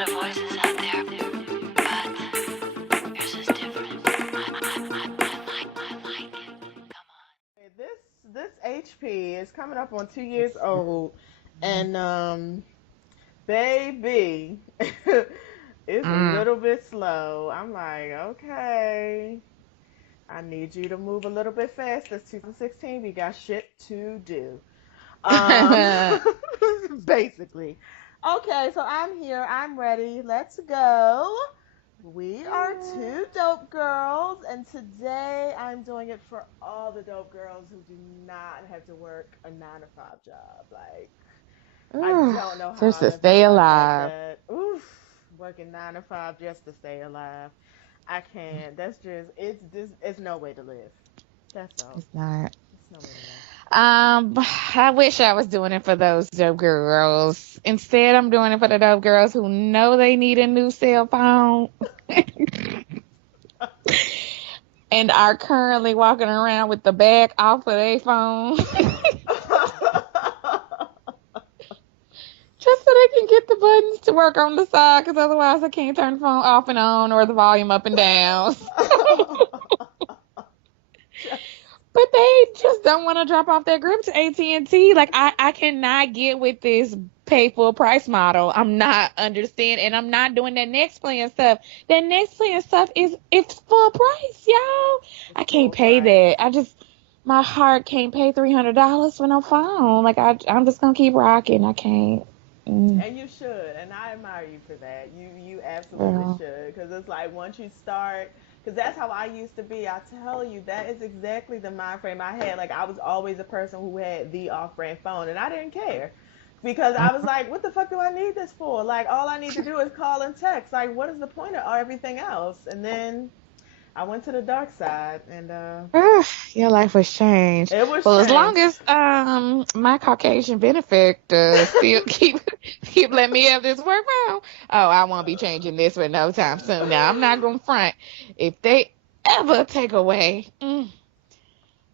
lot of voices out there, but yours is different. I like it. Come on. This HP is coming up on 2 years old, and baby, it's a Mm. little bit slow. I'm like, okay, I need you to move a little bit faster. It's 2016. We got shit to do. Um, basically. Okay, so I'm here. I'm ready. Let's go. We are two dope girls, and today I'm doing it for all the dope girls who do not have to work a 9 to 5 job. Like, I Ooh, don't know how just I to live my stay life like alive. that. Oof, working 9 to 5 just to stay alive. I can't. That's just, it's no way to live. That's all. It's not. It's no way to live. I wish I was doing it for those dope girls. Instead, I'm doing it for the dope girls who know they need a new cell phone and are currently walking around with the back off of their phone just so they can get the buttons to work on the side, because otherwise I can't turn the phone off and on or the volume up and down. But they just don't want to drop off their grip to AT&T. Like, I cannot get with this pay full price model. I'm not understanding, and I'm not doing that next plan stuff. That next plan stuff it's full price, y'all. It's I full can't pay price. that. My heart can't pay $300 for no phone. Like, I'm just gonna keep rocking. I can't. Mm, And you should, and I admire you for that. You absolutely girl. should, because it's like once you start, because that's how I used to be. I tell you, that is exactly the mind frame I had. Like I was always a person who had the off-brand phone, and I didn't care because I was like, what the fuck do I need this for? Like all I need to do is call and text. Like what is the point of everything else? And then I went to the dark side, and Your life was changed. it was Well, as long changed. as my Caucasian benefactor still keep letting me have this work phone, oh, I won't be changing this for no time soon. Now, I'm not gonna front. If they ever take away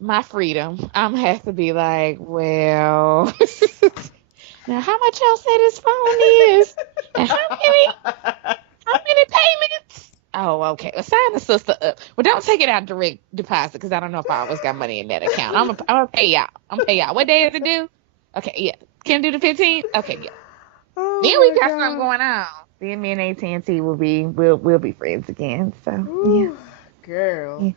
my freedom, I'm gonna have to be like, well, now how much y'all say this phone is, and how many payments? Oh, okay. Well, sign the sister up. Well, don't take it out direct deposit, because I don't know if I always got money in that account. I'm gonna pay y'all. I'm gonna pay y'all. What day is it due? Okay, yeah. Can I do the 15th? Okay, yeah. Oh Then we my got something god. going on. Then me and AT&T we'll be friends again. So yeah, Ooh, girl.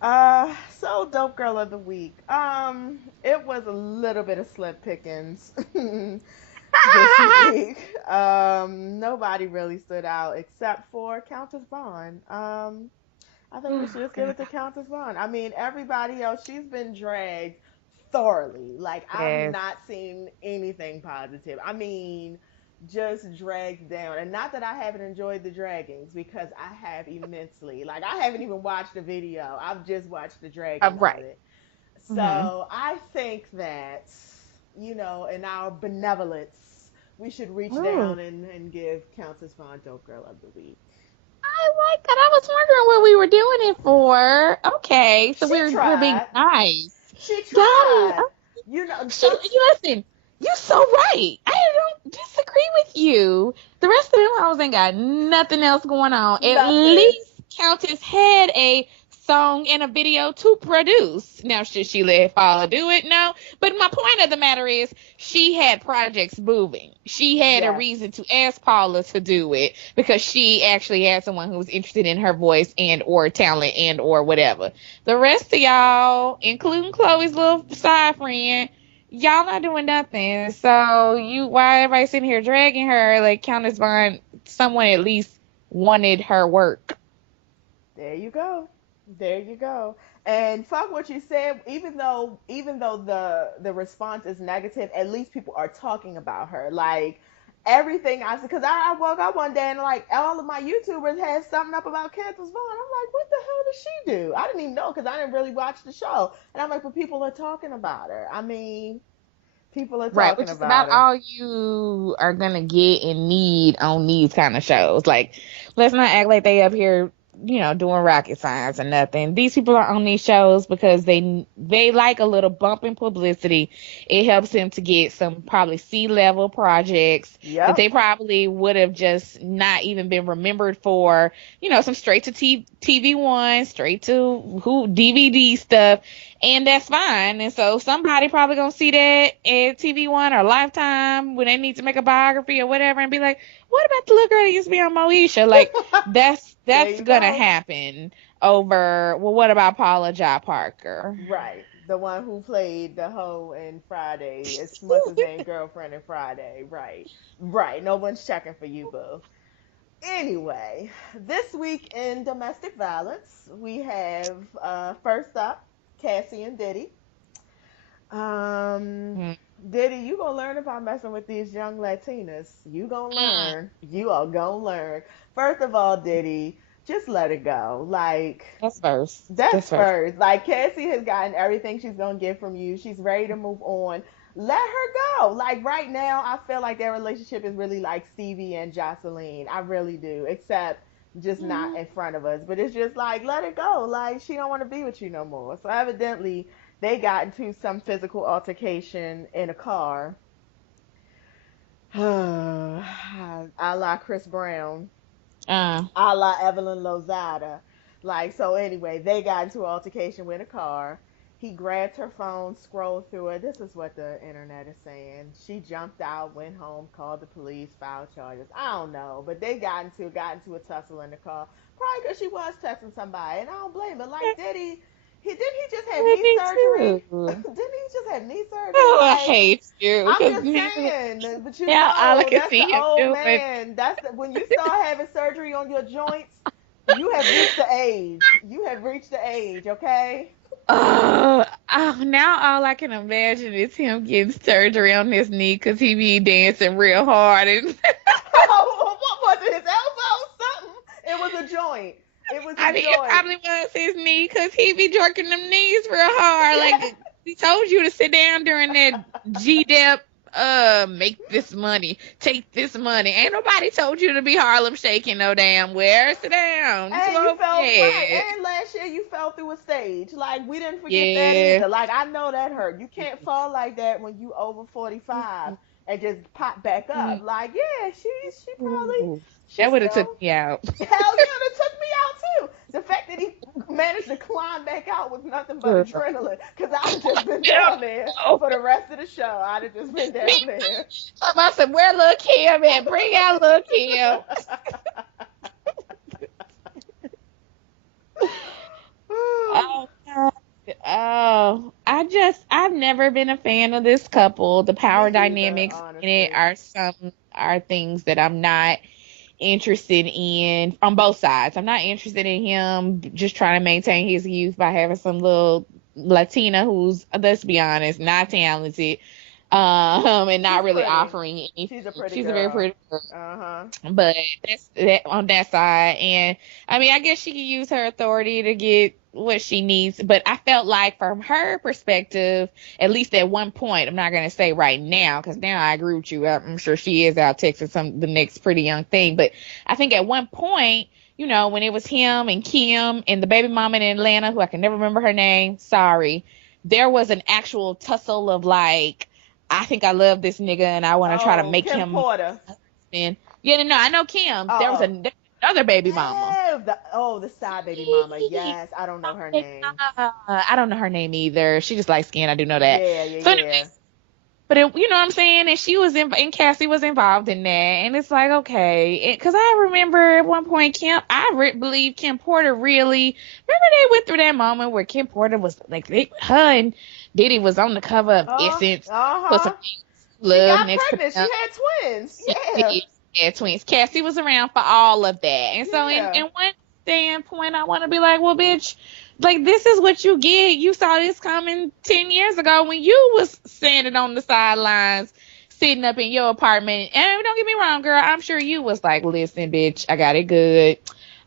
yeah. So dope girl of the week. It was a little bit of slim pickings this week. Nobody really stood out except for Countess Vaughn. I think we Oh should just give God. it to Countess Vaughn. I mean, everybody else, she's been dragged thoroughly. Like I've Yes. not seen anything positive. I mean, just dragged down. And not that I haven't enjoyed the draggings, because I have immensely. Like I haven't even watched the video. I've just watched the dragging of Right. it. Hmm. So I think that, in our benevolence, we should reach Oh, down and give Countess Vaughn Dope Girl of the Week. I like that. I was wondering what we were doing it for. Okay, so She we're being tried. nice. She Got it. tried. She, Some. you listen, you so right. I don't disagree with you. The rest of them hoes ain't got nothing else going on. At Nothing. least Countess had a song and a video to produce. Now, should she let Paula do it? No. But my point of the matter is, she had projects moving. She had a Yes. reason to ask Paula to do it, because she actually had someone who was interested in her voice and or talent and or whatever. The rest of y'all, including Chloe's little side friend, y'all not doing nothing. So why everybody sitting here dragging her like Countess Vaughn? Someone at least wanted her work. There you go. There you go. And fuck what you said. Even though the response is negative, at least people are talking about her. Like everything I said, because I woke up one day and like all of my YouTubers had something up about Candace Vaughn. I'm like, what the hell does she do? I didn't even know because I didn't really watch the show. And I'm like, but people are talking about her. I mean, people are Right, talking which is about about her. all you are gonna get and need on these kind of shows. Like, let's not act like they up here doing rocket science or nothing. These people are on these shows because they like a little bump in publicity. It helps them to get some probably C-level projects that Yep. they probably would have just not even been remembered for, some straight to TV one, straight to DVD stuff, and that's fine. And so somebody probably gonna see that at TV one or Lifetime when they need to make a biography or whatever and be like, what about the little girl that used to be on Moesha? Like, that's There you gonna go. happen over, well, what about Paula Jai Parker? Right. The one who played the hoe in Friday. It's what's his name, girlfriend in Friday. Right. Right. No one's checking for you, boo. Anyway, this week in domestic violence, we have first up Cassie and Diddy. Um, Mm. Diddy, you gonna learn about messing with these young Latinas. You gonna Mm. learn. You are gonna learn. First of all, Diddy, just let it go. Like, That's first. that's That's first. first. Like, Cassie has gotten everything she's gonna get from you. She's ready to move on. Let her go. Like right now, I feel like their relationship is really like Stevie and Jocelyn. I really do. Except just not Mhm. in front of us. But it's just like let it go. Like she don't want to be with you no more. So evidently they got into some physical altercation in a car. A la Chris Brown, Uh, a la Evelyn Lozada. Like, so anyway, they got into an altercation with a car. He grabbed her phone, scrolled through it. This is what the internet is saying. She jumped out, went home, called the police, filed charges. I don't know, but they got into a tussle in the car. Probably because she was texting somebody, and I don't blame her. Like, didn't he just have I knee me surgery? too. Didn't he just have knee surgery? Oh, I Like, hate you I'm because just saying, but now all I can that's the see him old doing. man. When you start having surgery on your joints, you have reached the age. You have reached the age, okay? Now all I can imagine is him getting surgery on his knee because he be dancing real hard and What was it? His elbow? Something? It was a joint. It was a I mean, it joint. probably was his knee because he be jerking them knees real hard. Yeah. Like he told you to sit down during that G-Dep. Make this money, take this money. Ain't nobody told you to be Harlem shaking no damn where. Sit down. It's And you over fell right. head. And last year you fell through a stage. Like we didn't forget that Yeah. either. Like I know that hurt. You can't fall like that when you over 45 and just pop back up. Like yeah, she probably she That would have still took me out. hell yeah, that took me out too. The fact that he managed to climb back out was nothing but Girl. adrenaline. Cause I'd have just been down there Oh, for the rest of the show. I'd have just been me. down there. I said, where Lil' Kim at? Bring out Lil' Kim. Oh, God. Oh, I've never been a fan of this couple. The Me power either, dynamics in it honestly. are things that I'm not interested in on both sides. I'm not interested in him just trying to maintain his youth by having some little Latina who's, let's be honest, not talented, and She's not really pretty. offering anything. She's a pretty She's a very girl. pretty girl. Uh-huh. But that's that on that side. And I mean, I guess she can use her authority to get what she needs. But I felt like from her perspective, at least at one point, I'm not going to say right now, because now I agree with you. I'm sure she is out texting the next pretty young thing. But I think at one point, when it was him and Kim and the baby mama in Atlanta, who I can never remember her name, sorry, there was an actual tussle of like, I think I love this nigga and I want to try to Oh, make Kim him Porter. and yeah, no, I know Kim. There was Oh. another baby mama. Yeah, the side baby mama. Yes, I don't know her name. I don't know her name either. She just light skin. I do know that. Yeah, yeah, So yeah. anyways, but you know what I'm saying? And she was and Cassie was involved in that. And it's like, okay. Because I remember at one point, believe Kim Porter really, remember they went through that moment where Kim Porter was like, her and Diddy was on the cover of Essence. Put some Uh-huh. She love got next to pregnant. She them. had twins. She Yeah. did. Yeah, twins. Cassie was around for all of that. And so in Yeah. one standpoint, I want to be like, well, bitch, like this is what you get. You saw this coming 10 years ago when you was standing on the sidelines, sitting up in your apartment. And don't get me wrong, girl, I'm sure you was like, listen, bitch, I got it good.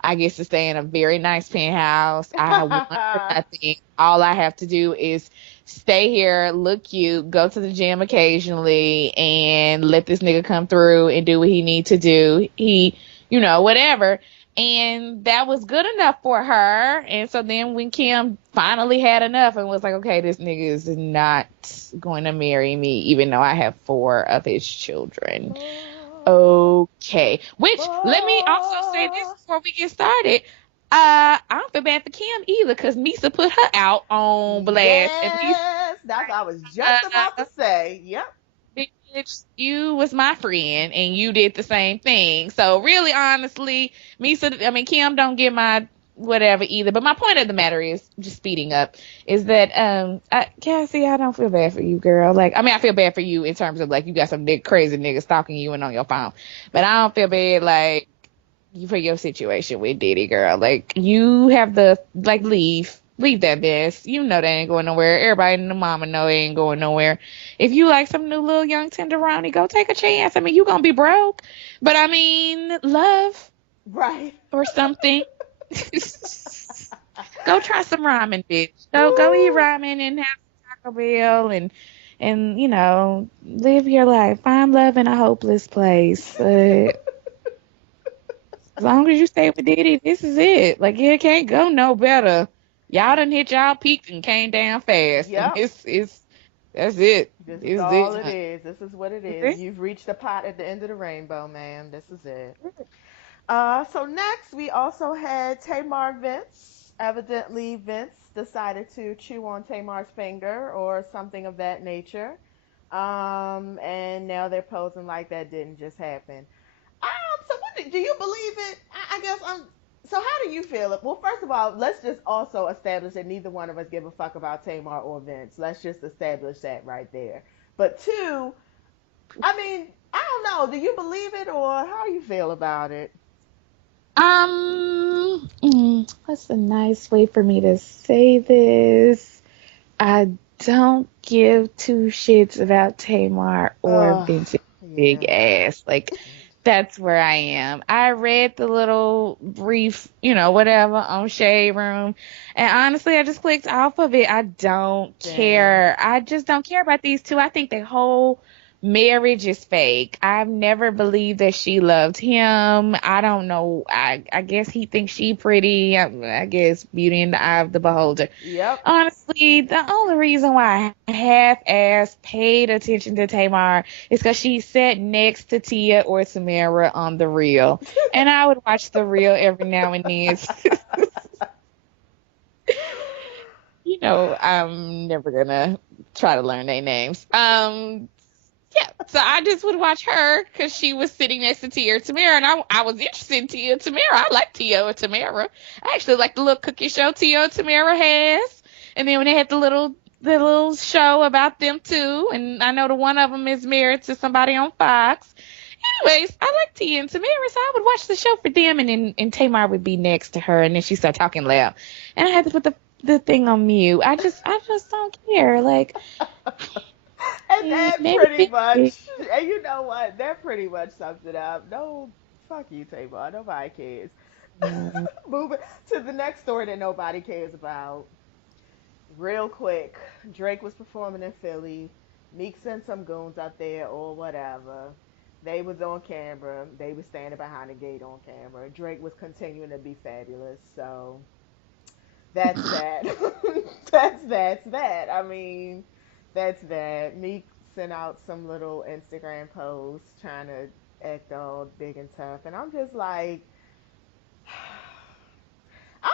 I get to stay in a very nice penthouse. I want for nothing. All I have to do is stay here, look cute, go to the gym occasionally, and let this nigga come through and do what he need to do. He, whatever. And that was good enough for her. And so then when Kim finally had enough and was like, okay, this nigga is not going to marry me, even though I have 4 of his children. Okay. Which, let me also say this before we get started. I don't feel bad for Kim either, because Misa put her out on blast. And Misa, Yes, that's what I was just about to say. Yep. bitch, you was my friend and you did the same thing. So really, honestly, Kim don't get my whatever either. But my point of the matter is, just speeding up, is that Cassie, I don't feel bad for you, girl. Like, I mean, I feel bad for you in terms of like you got some crazy nigga stalking you and on your phone. But I don't feel bad like you for your situation with Diddy, girl. Like, you have leave that mess. You know they ain't going nowhere. Everybody and the mama know they ain't going nowhere. If you like some new little young tenderoni, go take a chance. I mean, you gonna be broke, but I mean, love Right. or something. Go try some ramen, bitch. Go eat ramen and have Taco Bell and live your life. Find love in a hopeless place. As long as you stay with Diddy, this is it. Like, it can't go no better. Y'all done hit y'all peak and came down fast. And Yep. that's it. This is This is all it, it honey. is. This is what it This is. is You've reached the pot at the end of the rainbow, ma'am. This is it. it. So next we also had Tamar Vince. Evidently, Vince decided to chew on Tamar's finger or something of that nature. And now they're posing like that didn't just happen. So what do you believe it? I guess So how do you feel? Well, first of all, let's just also establish that neither one of us give a fuck about Tamar or Vince. Let's just establish that right there. But two, I mean, I don't know. Do you believe it or how do you feel about it? What's a nice way for me to say this? I don't give 2 shits about Tamar or Oh, Vince's big yeah. ass. Like, that's where I am. I read the little brief, whatever on Shade Room, and honestly, I just clicked off of it. I don't Damn. care. I just don't care about these two. I think the whole marriage is fake. I've never believed that she loved him. I don't know. I guess he thinks she pretty. I guess beauty in the eye of the beholder. Yep. Honestly, the only reason why I half-ass paid attention to Tamar is because she sat next to Tia or Samara on The Real. And I would watch The Real every now and then. I'm never gonna try to learn their names. Yeah, so I just would watch her because she was sitting next to Tia or Tamara, and I was interested in Tia or Tamara. I like Tia or Tamara. I actually like the little cookie show Tia or Tamara has. And then when they had the little show about them too, and I know the one of them is married to somebody on Fox. Anyways, I like Tia and Tamara, so I would watch the show for them, and then Tamar would be next to her, and then she started talking loud, and I had to put the thing on mute. I just don't care. Like, And that maybe pretty much, and you know what? That pretty much sums it up. No, fuck you, Tamar. Nobody cares. Moving to the next story that nobody cares about. Real quick, Drake was performing in Philly. Meek sent some goons up there or whatever. They was on camera. They was standing behind the gate on camera. Drake was continuing to be fabulous. So that's that. that's that. I mean, that's that. Meek sent out some little Instagram posts trying to act all big and tough, and I'm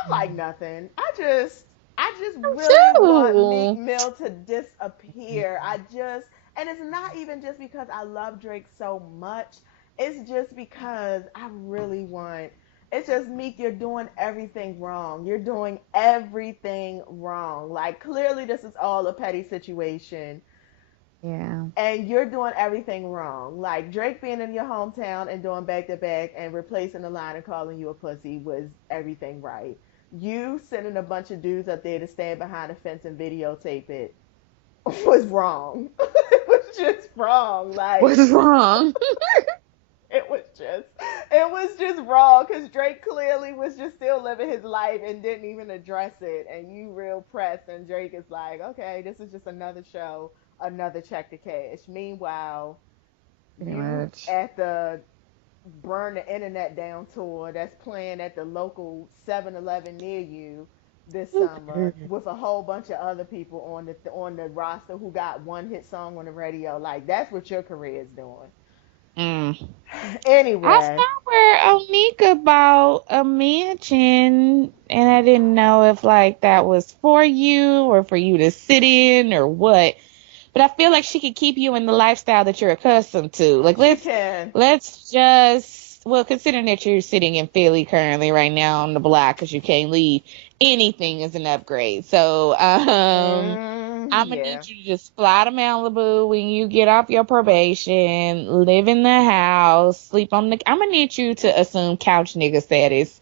like nothing. I just really want Meek too. Mill to disappear. And it's not even just because I love Drake so much. It's just because I really want. It's just Meek, you're doing everything wrong. You're doing everything wrong. Like, clearly this is all a petty situation Yeah. and you're doing everything wrong. Like, Drake being in your hometown and doing back to back and replacing the line and calling you a pussy was everything right. You sending a bunch of dudes up there to stand behind a fence and videotape it was wrong. It was just wrong. Like, What's wrong? it was just it was just wrong because Drake clearly was just still living his life and didn't even address it. And you real pressed, and Drake is like, okay, this is just another show, another check to cash. Meanwhile, Pretty you much. at the Burn the Internet Down tour that's playing at the local 7-Eleven near you this summer with a whole bunch of other people on the roster who got one hit song on the radio. Like that's what your career is doing. Mm. I Anyway, saw where Onika bought a mansion, and I didn't know if like that was for you or for you to sit in or what. But I feel like she could keep you in the lifestyle that you're accustomed to. Like she can. let's just considering that you're sitting in Philly currently right now on the block because you can't leave, anything is an upgrade. So I'm gonna Yeah. need you to just fly to Malibu when you get off your probation, live in the house, sleep on the. I'm gonna need you to assume couch nigga status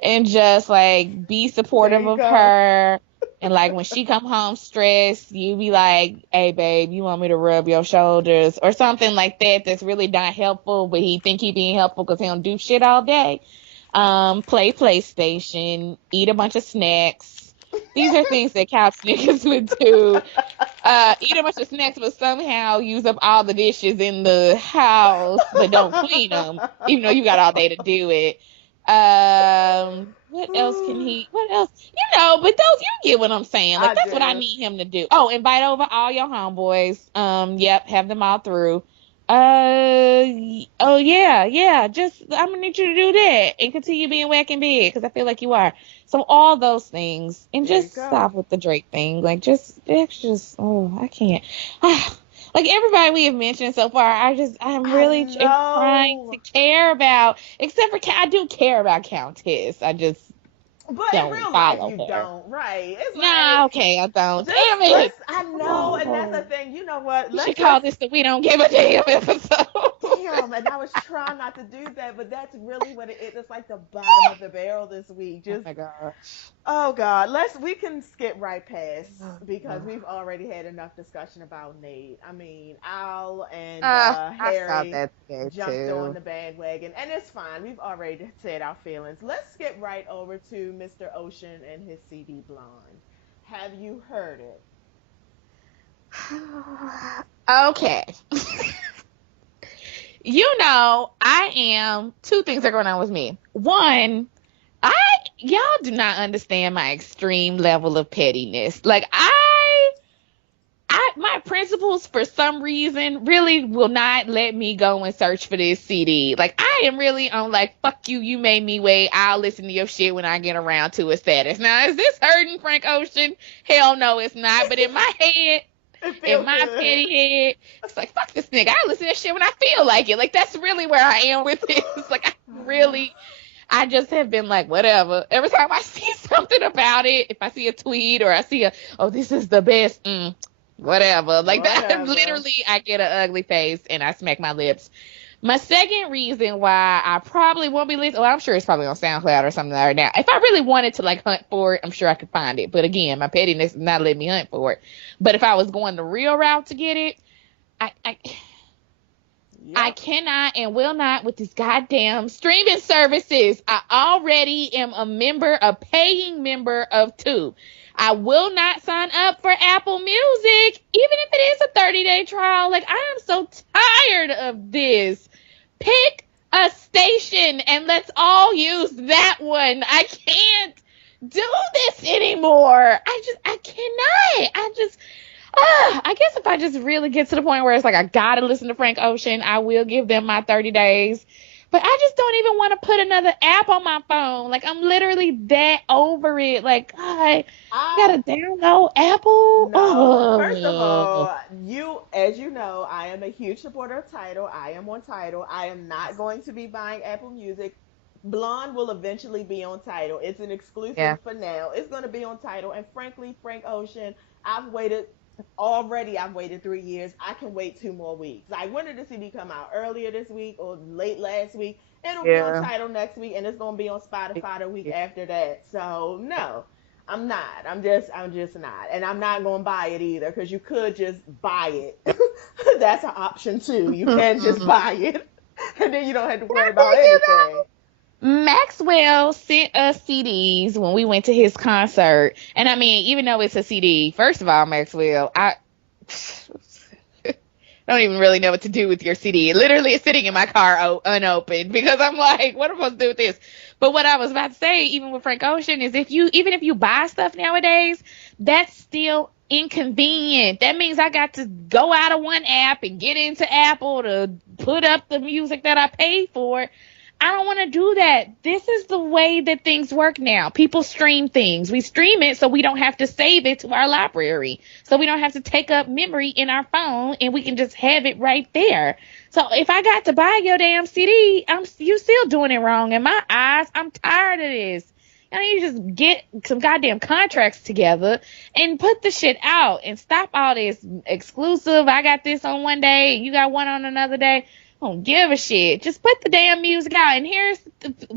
and just like be There supportive you of go. her. And like when she come home stressed, you be like, "Hey babe, you want me to rub your shoulders or something like that?" That's really not helpful, but he think he being helpful because he don't do shit all day. Play PlayStation, eat a bunch of snacks. These are things that couch niggas would do. Eat a bunch of snacks, but somehow use up all the dishes in the house, but don't clean them, even though you got all day to do it. What else can he? What else? But those you get what I'm saying. Like I that's what I do. need him to do. Oh, invite over all your homeboys. Yep, have them all through. Oh yeah, yeah. Just I'm gonna need you to do that and continue being whack in bed because I feel like you are. So all those things, and There you just go. stop with the Drake thing. Like just oh, I can't. Like everybody we have mentioned so far, I'm I really trying to know. care about. Except for I do care about Countess. I just But in don't real life, follow you her. don't, right? It's Nah, like, okay, I don't. just Damn let's. it. I know, and that's the Oh, thing. You know what? we should Let's call this the We Don't Give a Damn episode. damn. And I was trying not to do that, but that's really what it is. It's like the bottom of the barrel this week. Oh Just my gosh. oh god, we can skip right past because we've already had enough discussion about Nate. I mean, Al and I saw Harry that today jumped on too. the bandwagon, and it's fine. We've already said our feelings. Let's skip right over to Mr. Ocean and his CD Blonde. Have you heard it? Okay. I am two things are going on with me. One, I y'all do not understand my extreme level of pettiness. Like my principles for some reason really will not let me go and search for this CD. Like I am really on like fuck you, you made me wait. I'll listen to your shit when I get around to it status. Now is this hurting Frank Ocean? Hell no, it's not. But in my head, It in feels my good. petty head, it's like fuck this nigga. I listen to shit when I feel like it. Like that's really where I am with it. It's like I just have been like, whatever. Every time I see something about it, if I see a tweet or I see oh, this is the best, whatever. Like that, Whatever. literally, I get an ugly face and I smack my lips. My second reason why I probably won't be listening, well, I'm sure it's probably on SoundCloud or something right now. If I really wanted to like hunt for it, I'm sure I could find it. But again, my pettiness is not letting me hunt for it. But if I was going the real route to get it, I Yep. cannot and will not with these goddamn streaming services. I already am a paying member of two. I will not sign up for Apple Music, even if it is a 30-day trial. Like, I am so tired of this. Pick a station and let's all use that one. I can't do this anymore. I cannot. I guess if I just really get to the point where it's like I gotta listen to Frank Ocean, I will give them my 30 days. But I just don't even want to put another app on my phone. Like I'm literally that over it. Like God, I I gotta download Apple. No, first of Oh, all, as you know, I am a huge supporter of Tidal. I am on Tidal. I am not going to be buying Apple Music. Blonde will eventually be on Tidal. It's an yeah. exclusive for now. It's going to be on Tidal. And frankly, Frank Ocean, I've waited already. I've waited 3 years. I can wait 2 more weeks. Like when did the CD come out? Earlier this week or late last week? It'll be on Yeah. Tidal next week, and it's going to be on Spotify the week after that. So no. I'm not. I'm just not. And I'm not going to buy it either because you could just buy it. That's an option too. You can just buy it. And then you don't have to worry about But anything. Maxwell sent us CDs when we went to his concert. And I mean, even though it's a CD, first of all, Maxwell, don't even really know what to do with your CD. It literally is sitting in my car unopened because I'm like, what am I supposed to do with this? But what I was about to say, even with Frank Ocean, is even if you buy stuff nowadays, that's still inconvenient. That means I got to go out of one app and get into Apple to put up the music that I paid for. I don't want to do that. This is the way that things work now. People stream things. We stream it so we don't have to save it to our library. So we don't have to take up memory in our phone and we can just have it right there. So if I got to buy your damn CD, you still doing it wrong in my eyes. I'm tired of this. You just get some goddamn contracts together and put the shit out and stop all this exclusive. I got this on one day, you got one on another day. I don't give a shit. Just put the damn music out. And here's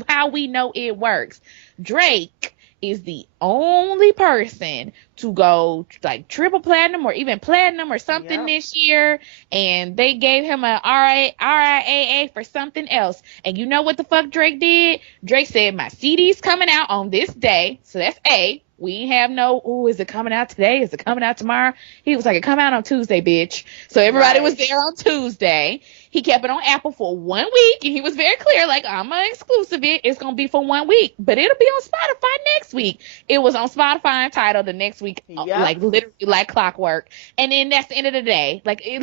how we know it works. Drake is the only person to go like triple platinum or even platinum or something this year. And they gave him a RIAA for something else. And you know what the fuck Drake did? Drake said, my CD's coming out on this day. So that's A. We ain't have no, is it coming out today? Is it coming out tomorrow? He was like, it come out on Tuesday, bitch. So everybody was there on Tuesday. He kept it on Apple for 1 week, and he was very clear, like, I'm going to exclusive it. It's going to be for 1 week, but it'll be on Spotify next week. It was on Spotify and Tidal the next week, like literally like clockwork. And then that's the end of the day. Like, it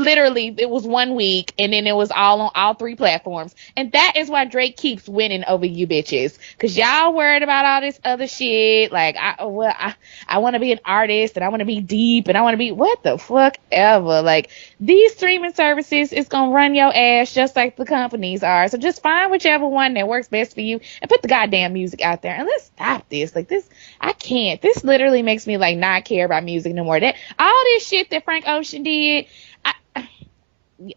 was 1 week, and then it was all on all 3 platforms. And that is why Drake keeps winning over you bitches, because y'all worried about all this other shit. Like, I want to be an artist, and I want to be deep, and I want to be what the fuck ever. Like, these streaming services is going to run your ass just like the companies are. So just find whichever one that works best for you and put the goddamn music out there. And let's stop this. Like, this, I can't. This literally makes me like not care about music no more. That all this shit that Frank Ocean did,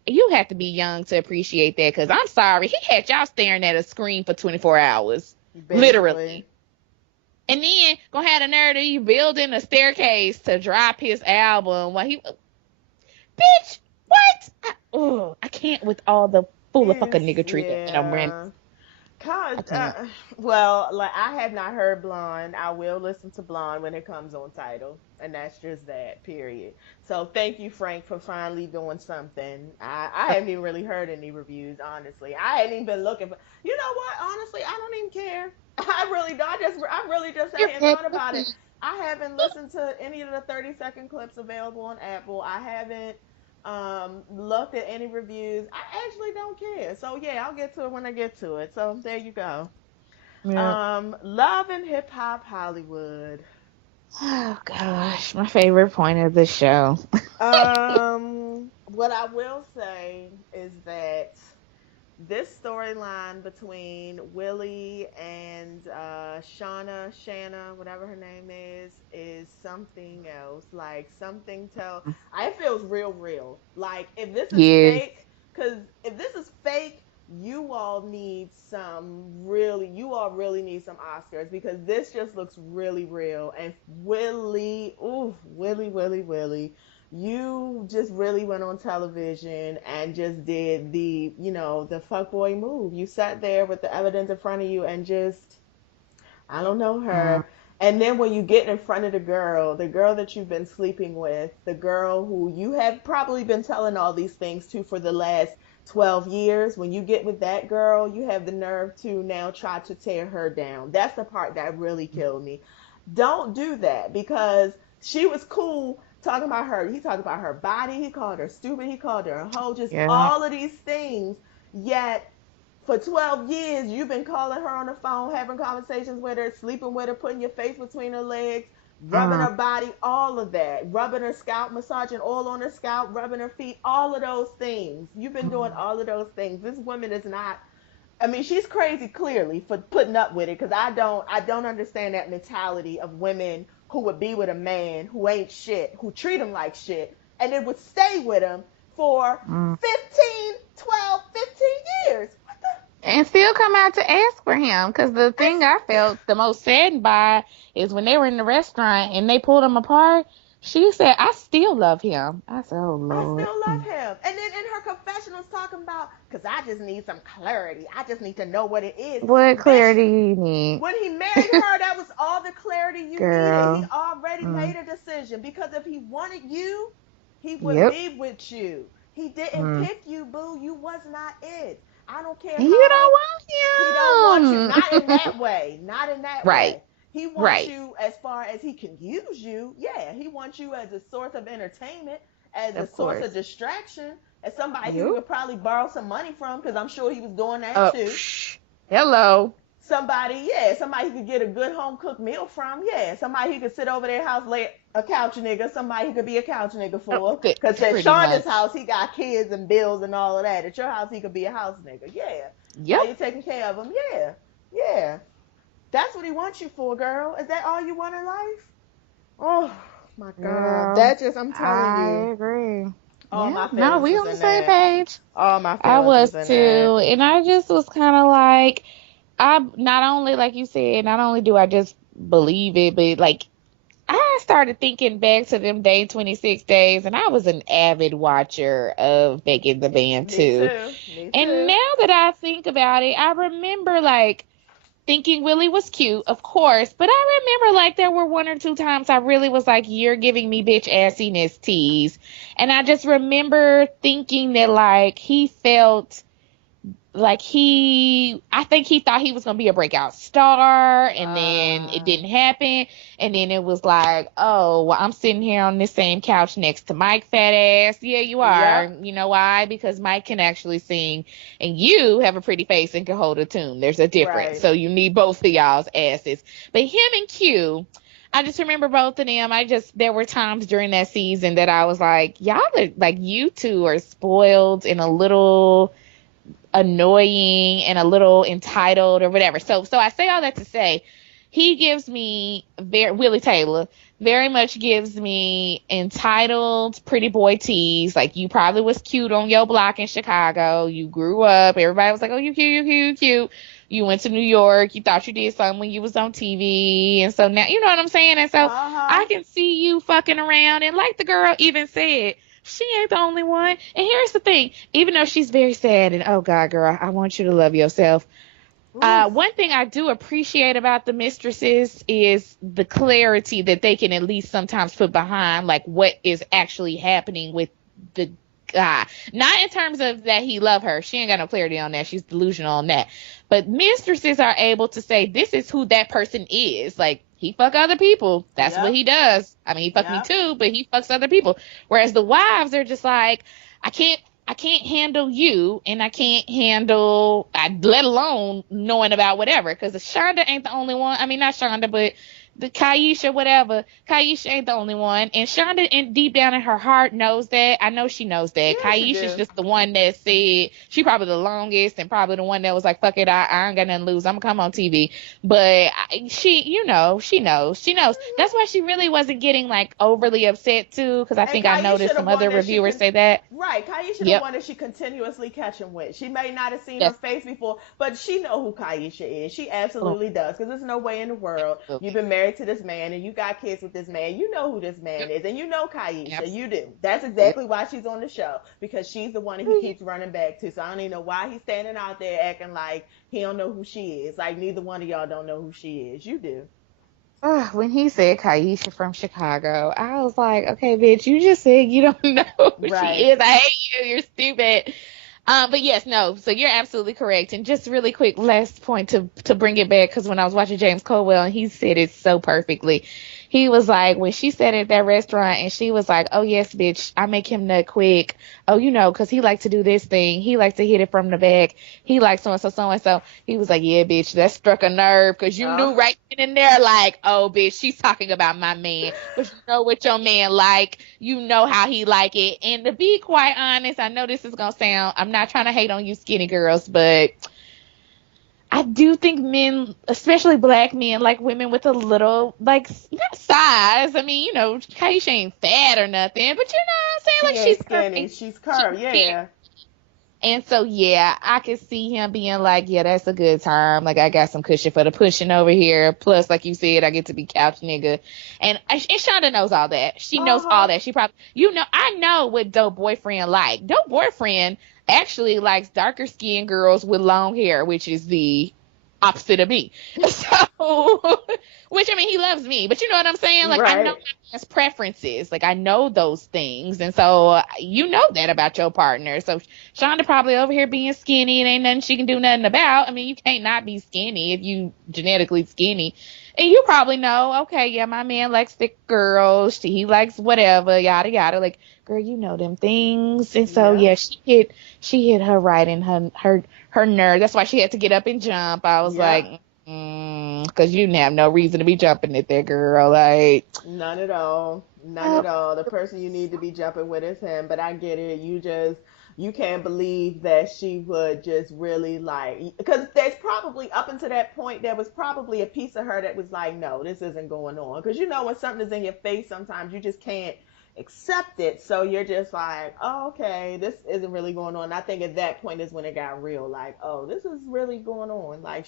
you have to be young to appreciate that, because I'm sorry, he had y'all staring at a screen for 24 hours. Basically. Literally. And then gonna have the nerve of you building a staircase to drop his album while he, bitch, what? I can't with all the fool of fucking niggatry that I'm in. Well, like, I have not heard Blonde. I will listen to Blonde when it comes on Tidal, and that's just that, period. So thank you, Frank, for finally doing something. I haven't even really heard any reviews, honestly. I hadn't even been looking for. You know what? Honestly, I don't even care. I really don't. I really just hadn't thought about it. I haven't listened to any of the 30-second clips available on Apple. I haven't looked at any reviews. I actually don't care. So yeah, I'll get to it when I get to it. So there you go. Yeah. Love and Hip Hop Hollywood. Oh gosh, my favorite point of the show. What I will say is that this storyline between Willie and Shanna, whatever her name is something else. Like, it feels real. Like, if this is fake, because if this is fake, you all really need some Oscars, because this just looks really real. And Willie, you just really went on television and just did the fuckboy move. You sat there with the evidence in front of you and just, I don't know her. And then when you get in front of the girl that you've been sleeping with, the girl who you have probably been telling all these things to for the last 12 years, when you get with that girl, you have the nerve to now try to tear her down. That's the part that really killed me. Don't do that, because she was cool talking about her. He talked about her body. He called her stupid. He called her a hoe. Just all of these things. Yet for 12 years, you've been calling her on the phone, having conversations with her, sleeping with her, putting your face between her legs, rubbing her body, all of that. Rubbing her scalp, massaging oil on her scalp, rubbing her feet, all of those things. You've been doing all of those things. This woman is not, I mean, she's crazy clearly for putting up with it, because I don't understand that mentality of women who would be with a man who ain't shit, who treat him like shit, and then would stay with him for 15 years. What the? And still come out to ask for him, because the thing I felt the most saddened by is when they were in the restaurant and they pulled him apart. She said, I still love him. I said, oh, Lord. I still love him. And then in her confessionals talking about, because I just need some clarity. I just need to know what it is. What clarity you need? When he married her, that was all the clarity you needed. He already made a decision, because if he wanted you, he would be with you. He didn't pick you, boo. You was not it. I don't care You how he don't don't want you. want Not in him. that way. Not in that Right. way. He wants Right. you as far as he can use you. Yeah, he wants you as a source of entertainment, as a Of source course. of distraction, as somebody who he You. could probably borrow some money from, because I'm sure he was doing that too. Hello. Somebody, yeah, somebody he could get a good home cooked meal from, yeah. Somebody he could sit over their house, lay a couch nigga. Somebody he could be a couch nigga for. Because at Pretty Shonda's much. house, he got kids and bills and all of that. At your house, he could be a house nigga, yeah. While Yep. you're taking care of him, yeah, yeah. That's what he wants you for, girl. Is that all you want in life? Oh my God, Girl, that just, I'm telling I you, agree. all Yeah. my No, feelings we was on the in same that. page. All my I feelings was was in that. too. And I just was kind of like, I not only, like you said, not only do I just believe it, but like I started thinking back to them day 26 days, and I was an avid watcher of Megan the Band Me too. too. Me And too. now that I think about it, I remember like thinking Willie was cute, of course, but I remember like there were one or two times I really was like, you're giving me bitch assiness tease. And I just remember thinking that like he felt like I think he thought he was gonna be a breakout star, and then it Uh, didn't happen, and then it was like, oh, well, I'm sitting here on this same couch next to Mike, fat ass. Yeah, you are. yep. You know why? Because Mike can actually sing, and you have a pretty face and can hold a tune. There's a difference, Right. so you need both of y'all's asses. But him and Q. I just remember both of them. There were times during that season that I was like, y'all are like, you two are spoiled and a little annoying and a little entitled or whatever. So I say all that to say he gives me Willie Taylor very much gives me entitled pretty boy tease. Like you probably was cute on your block in Chicago. You grew up. Everybody was like, oh, you cute, you cute, you cute. You went to New York. You thought you did something when you was on TV. And so now, you know what I'm saying? And so Uh-huh. I can see you fucking around. And like the girl even said, she ain't the only one. And here's the thing, even though she's very sad and, oh God, girl, I want you to love yourself. Oof. One thing I do appreciate about the mistresses is the clarity that they can at least sometimes put behind like what is actually happening with the guy. Not in terms of that he love her. She ain't got no clarity on that. She's delusional on that. But mistresses are able to say this is who that person is. Like he fuck other people. That's what Yep. he does. I mean, he fuck me Yep. too, but he fucks other people. Whereas the wives are just like, I can't handle you, and I can't handle, let alone knowing about whatever. Because Shonda ain't the only one. I mean, not Shonda, but the Kaisha, whatever. Kaisha ain't the only one, and Shonda, deep down in her heart, knows that. I know she knows that. Yes, you Kaisha's do. just the one that said she probably the longest, and probably the one that was like, "Fuck it, I ain't got nothing to lose. I'm gonna come on TV." But she knows. That's why she really wasn't getting like overly upset too, because I And think I Kaisha noticed the some one other that she reviewers can, say that. right? Kaisha the Yep. one that she continuously catching with. She may not have seen her That's face before, but she know who Kaisha is. She oh, absolutely does. Because there's no way in the world you've absolutely. been married to this man and you got kids with this man. You know who this man Yep. is, and you know Kaisha. You Absolutely. do. That's exactly why she's on the show, because she's the one that he Yep. keeps running back to. So I don't even know why he's standing out there acting like he don't know who she is. Like neither one of y'all don't know who she is. You do. When he said Kaisha from Chicago, I was like, okay, bitch, you just said you don't know who she Right. is. I hate you. You're stupid. But yes, no. So you're absolutely correct. And just really quick, last point to bring it back, because when I was watching James Colwell, and he said it so perfectly. He was like, when she said at that restaurant, and she was like, "Oh yes, bitch, I make him nut quick. Oh, because he likes to do this thing. He likes to hit it from the back. He likes so and so, so and so." He was like, "Yeah, bitch, that struck a nerve," because you knew right then and there, like, oh, bitch, she's talking about my man. But you know what your man like. You know how he like it. And to be quite honest, I know this is gonna sound. I'm not trying to hate on you, skinny girls, but I do think men, especially black men, like women with a little, like, not size. I mean, Kaisha ain't fat or nothing, but you know what I'm saying? She Like, ain't she's skinny. curvy. She's She's curved. fit. Yeah. And so, yeah, I could see him being like, yeah, that's a good time. Like, I got some cushion for the pushing over here. Plus, like you said, I get to be couch nigga. And Shonda knows all that. She knows all Uh-huh. that. She probably, I know what dope boyfriend like. Dope boyfriend actually likes darker skinned girls with long hair, which is the opposite of me. So, Which, I mean, he loves me, but you know what I'm saying? Like, I know Right. my man's preferences. Like, I know those things. And so, you know that about your partner. So, Shonda probably over here being skinny and ain't nothing she can do nothing about. I mean, you can't not be skinny if you genetically skinny. And you probably know, okay, yeah, my man likes thick girls. He likes whatever, yada, yada. Like, girl, you know them things. And so, Yep. yeah, she hit her right in her nerve. That's why she had to get up and jump. I was Yep. like, because you didn't have no reason to be jumping at that girl. Like, None at all. None uh, at all. The person you need to be jumping with is him. But I get it. You can't believe that she would just really like, because there's probably, up until that point, there was probably a piece of her that was like, no, this isn't going on. Because you know, when something is in your face, sometimes you just can't accept it. So you're just like, oh, okay, this isn't really going on. I think at that point is when it got real. Like, oh, this is really going on. Like,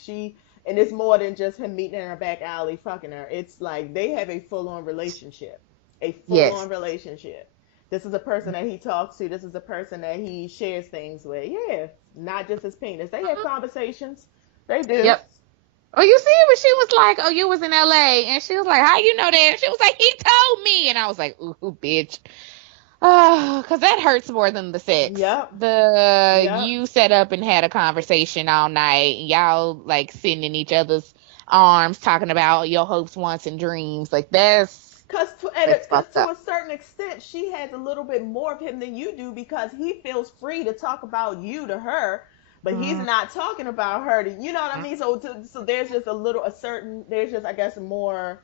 and it's more than just him meeting in her back alley fucking her. It's like they have a full on relationship. A full yes. on relationship. This is a person that he talks to. This is a person that he shares things with. Yeah, not just his penis. They have conversations. They do. Yep. Oh, you see when she was like, oh, you was in LA. And she was like, how you know that? And she was like, he told me. And I was like, ooh, bitch. Oh, because that hurts more than the sex. Yep. Yep. You set up and had a conversation all night. Y'all like sitting in each other's arms talking about your hopes, wants, and dreams. Like that's Cause fucked to up. a certain extent, she has a little bit more of him than you do because he feels free to talk about you to her, but he's Mm-hmm. not talking about her to, you know what I mean? So there's just there's just, I guess, more,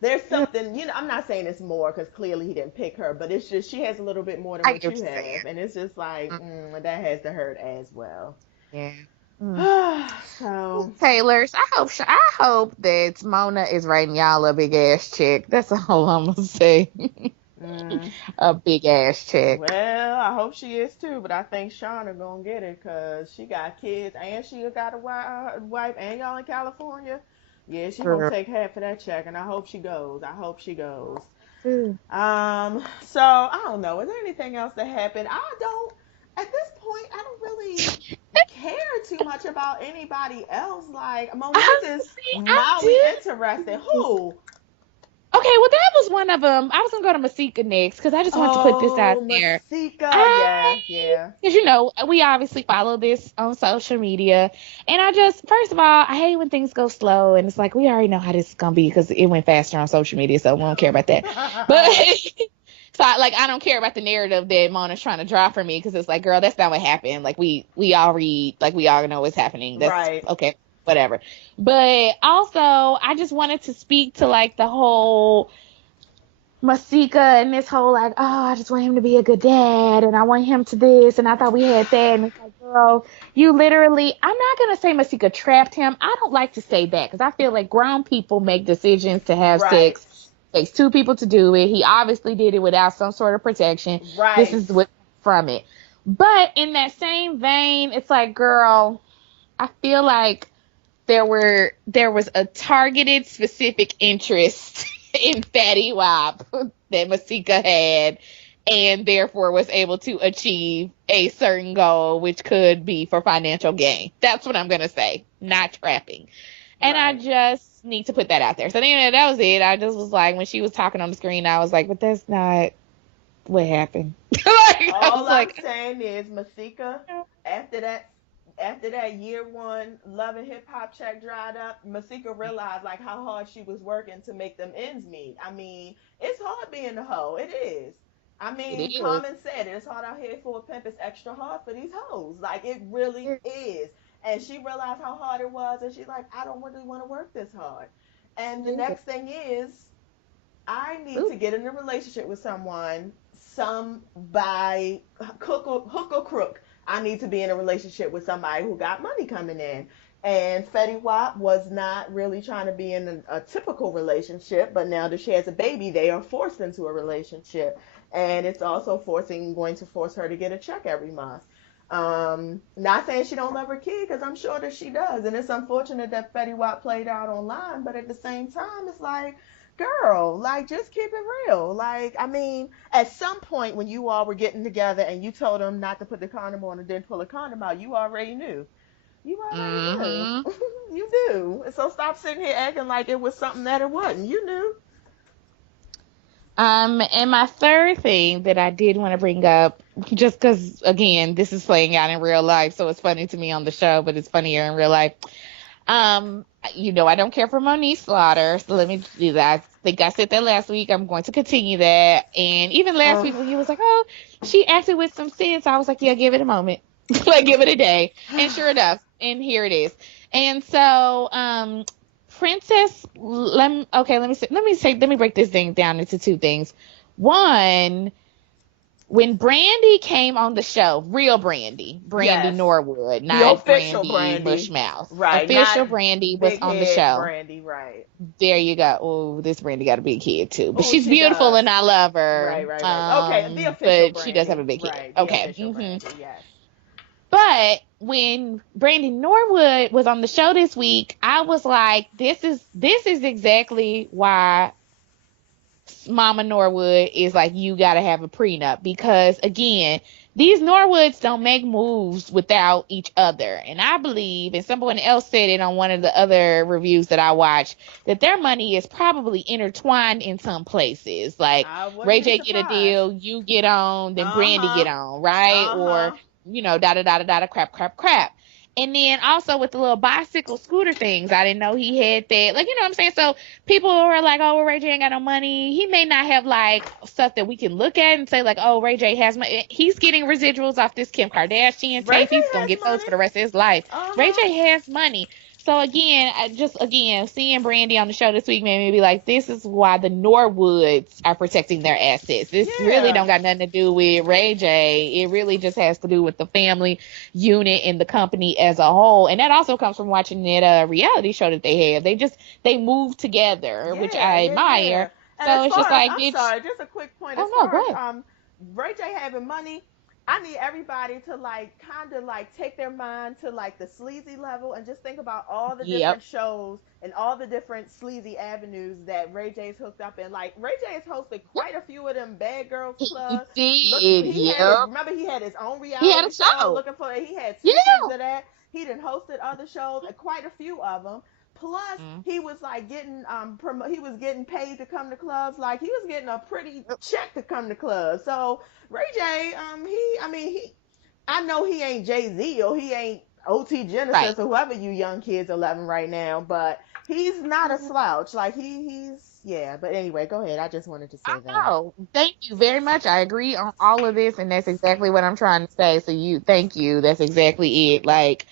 there's Yeah, something, I'm not saying it's more because clearly he didn't pick her, but it's just she has a little bit more than I get what what you you're saying. have. And it's just like, that has to hurt as well. Yeah. Mm. So, Taylor's. I hope that Mona is writing y'all a big ass check. That's all I'm gonna say. mm, A big ass check. well, I hope she is too, but I think Shauna gonna get it because she got kids and she got a wife and y'all in California. Yeah, she gonna Girl. take half of that check, and I hope she goes. I hope she goes. Too. So I don't know. Is there anything else that happened? I don't. At this point, I don't really care too much about anybody else. Like Monique is See, I mildly interested. do. Who? Okay, well, that was one of them. I was gonna go to Masika next because I just want to put this out Oh, there. Masika. I, Yeah, yeah. because we obviously follow this on social media, and first of all, I hate when things go slow, and it's like we already know how this is gonna be because it went faster on social media, so we don't care about that. But so I don't care about the narrative that Mona's trying to draw for me because it's like, girl, that's not what happened. Like we all read, like we all know what's happening. That's Right. okay, whatever. But also, I just wanted to speak to like the whole Masika and this whole like, oh, I just want him to be a good dad and I want him to this and I thought we had that and it's like, girl, you literally, I'm not gonna say Masika trapped him. I don't like to say that because I feel like grown people make decisions to have Right. sex. Takes two people to do it. He obviously did it without some sort of protection. This Right. is what from it. But in that same vein, it's like, girl, I feel like there was a targeted specific interest in Fatty Wap that Masika had and therefore was able to achieve a certain goal which could be for financial gain. That's what I'm gonna say. Not trapping. And I Right. just need to put that out there. So anyway, that was it. I just was like when she was talking on the screen, I was like, but that's not what happened. Like I was All I'm like, saying is Masika, after that after that year one love and hip hop check dried up, Masika realized like how hard she was working to make them ends meet. I mean, it's hard being a hoe. It is. I it mean, is. Common said it. It's hard out here for a pimp. It's extra hard for these hoes. Like it really is. And she realized how hard it was, and she's like, I don't really want to work this hard. And the next thing is, I need Ooh, to get in a relationship with someone, some by hook or crook. I need to be in a relationship with somebody who got money coming in. And Fetty Wap was not really trying to be in a typical relationship, but now that she has a baby, they are forced into a relationship. And it's also going to force her to get a check every month. Not saying she don't love her kid, because I'm sure that she does. And it's unfortunate that Fetty Wap played out online, but at the same time, it's like, girl, like just keep it real. Like, I mean, at some point when you all were getting together and you told him not to put the condom on and then pull a condom out, you already knew. You already knew. mm-hmm. You knew. So stop sitting here acting like it was something that it wasn't. You knew. And my third thing that I did want to bring up, just because again, this is playing out in real life, so it's funny to me on the show, but it's funnier in real life. Um, I don't care for Monique Slaughter, so let me do that. I think I said that last week. I'm going to continue that. And even last week when you was like, oh, she acted with some sense, I was like, yeah, give it a moment. Like, give it a day. And sure enough, and here it is. And so, Princess, let me break this thing down into two things. One, when Brandy came on the show, real Brandy Yes. Norwood, The not official Brandy Brandy. Mushmouth. Right. Official Not Brandy was big on the head show. Brandy, right. There you go. Oh, this Brandy got a big head too, but Oh, she's she beautiful does. and I love her. Right. Okay, the official But she does have Brandy. a big head. Right. The Okay. official Brandy, yes. But when Brandy Norwood was on the show this week, I was like, this is exactly why Mama Norwood is like, you got to have a prenup, because again, these Norwoods don't make moves without each other. And I believe, and someone else said it on one of the other reviews that I watched, that their money is probably intertwined in some places. Like I wouldn't Ray be J get a surprised. deal, you get on, then Brandy get Uh-huh. on, right? Or, Uh-huh. da da da da da crap. And then also with the little bicycle scooter things, I didn't know he had that. Like, you know what I'm saying? So people are like, oh, well, Ray J ain't got no money. He may not have like stuff that we can look at and say like, oh, Ray J has money. He's getting residuals off this Kim Kardashian Ray tape. J He's gonna has get those money. for the rest of his life. Ray Uh-huh. J has money. So again, seeing Brandy on the show this week made me be like, this is why the Norwoods are protecting their assets. This really Yeah. don't got nothing to do with Ray J. It really just has to do with the family unit and the company as a whole. And that also comes from watching that reality show that they have. They move together, which I admire. And So as it's far just as, like, I'm bitch. sorry, just a quick point. Oh As no, far go as ahead. Ray J having money, I need everybody to like kind of like take their mind to like the sleazy level and just think about all the Yep. different shows and all the different sleazy avenues that Ray J's hooked up in. Like Ray J has hosted quite a few of them Bad Girls He Club. Look, did. he had his, Yep. remember he had his own He had a reality show. show. Looking for, he had Yeah. seasons of that. He done hosted other shows, quite a few of them. Plus, Mm. he was like getting he was getting paid to come to clubs. Like he was getting a pretty check to come to clubs. So Ray J, I know he ain't Jay-Z or he ain't OT Right. Genesis or whoever you young kids are loving right now, but he's not a slouch. Like he's yeah. But anyway, go ahead. I just wanted to say I that. know. Thank you very much. I agree on all of this, and that's exactly what I'm trying to say. So thank you. That's exactly it. Like,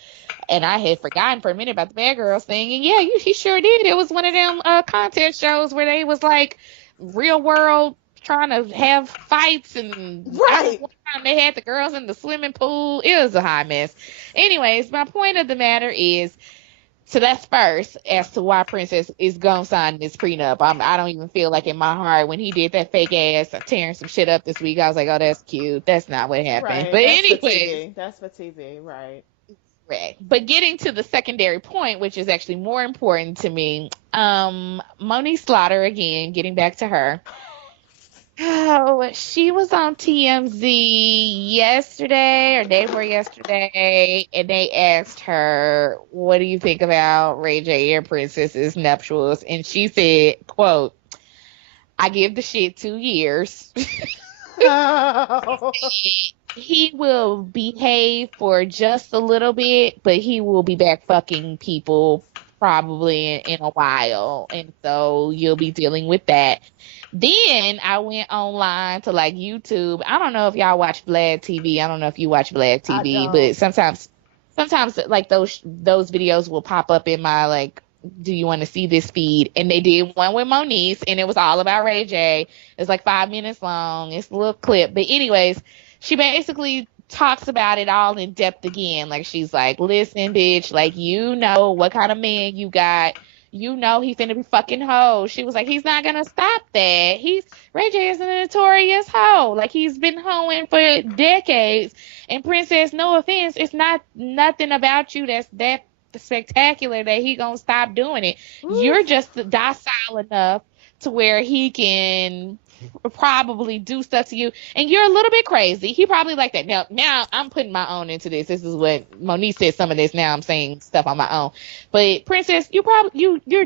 and I had forgotten for a minute about the Bad Girls thing, and yeah, he sure did. It was one of them contest shows where they was like real world trying to have fights, and I remember Right. one time they had the girls in the swimming pool. It was a hot mess. Anyways, my point of the matter is, so that's first as to why Princess is gonna sign this prenup. I don't even feel like in my heart when he did that fake ass tearing some shit up this week, I was like, oh, that's cute. That's not what happened. Right. But That's for anyways, TV. That's for TV. Right. right. But getting to the secondary point, which is actually more important to me, Monique Slaughter again, getting back to her. Oh, she was on TMZ yesterday or day before yesterday, and they asked her, "What do you think about Ray J and Princess's nuptials?" And she said, "Quote, I give the shit 2 years. Oh. He will behave for just a little bit, but he will be back fucking people probably in a while, and so you'll be dealing with that." Then I went online to like YouTube. I don't know if y'all watch Vlad TV. I don't know if you watch Vlad I TV, don't. but sometimes like those videos will pop up in my like, do you want to see this feed? And they did one with Monique, and it was all about Ray J. It's like 5 minutes long. It's a little clip, but anyways, she basically talks about it all in depth again. Like she's like, listen, bitch, like you know what kind of man you got. You know he's gonna be fucking hoe. She was like, he's not gonna stop that. Ray J is a notorious hoe. Like he's been hoeing for decades. And Princess, no offense, it's not nothing about you that's that spectacular that he gonna stop doing it. Oof. You're just docile enough to where he can probably do stuff to you, and you're a little bit crazy. He probably like that. Now I'm putting my own into this. This is what Monique said. Some of this now I'm saying stuff on my own. But Princess, you're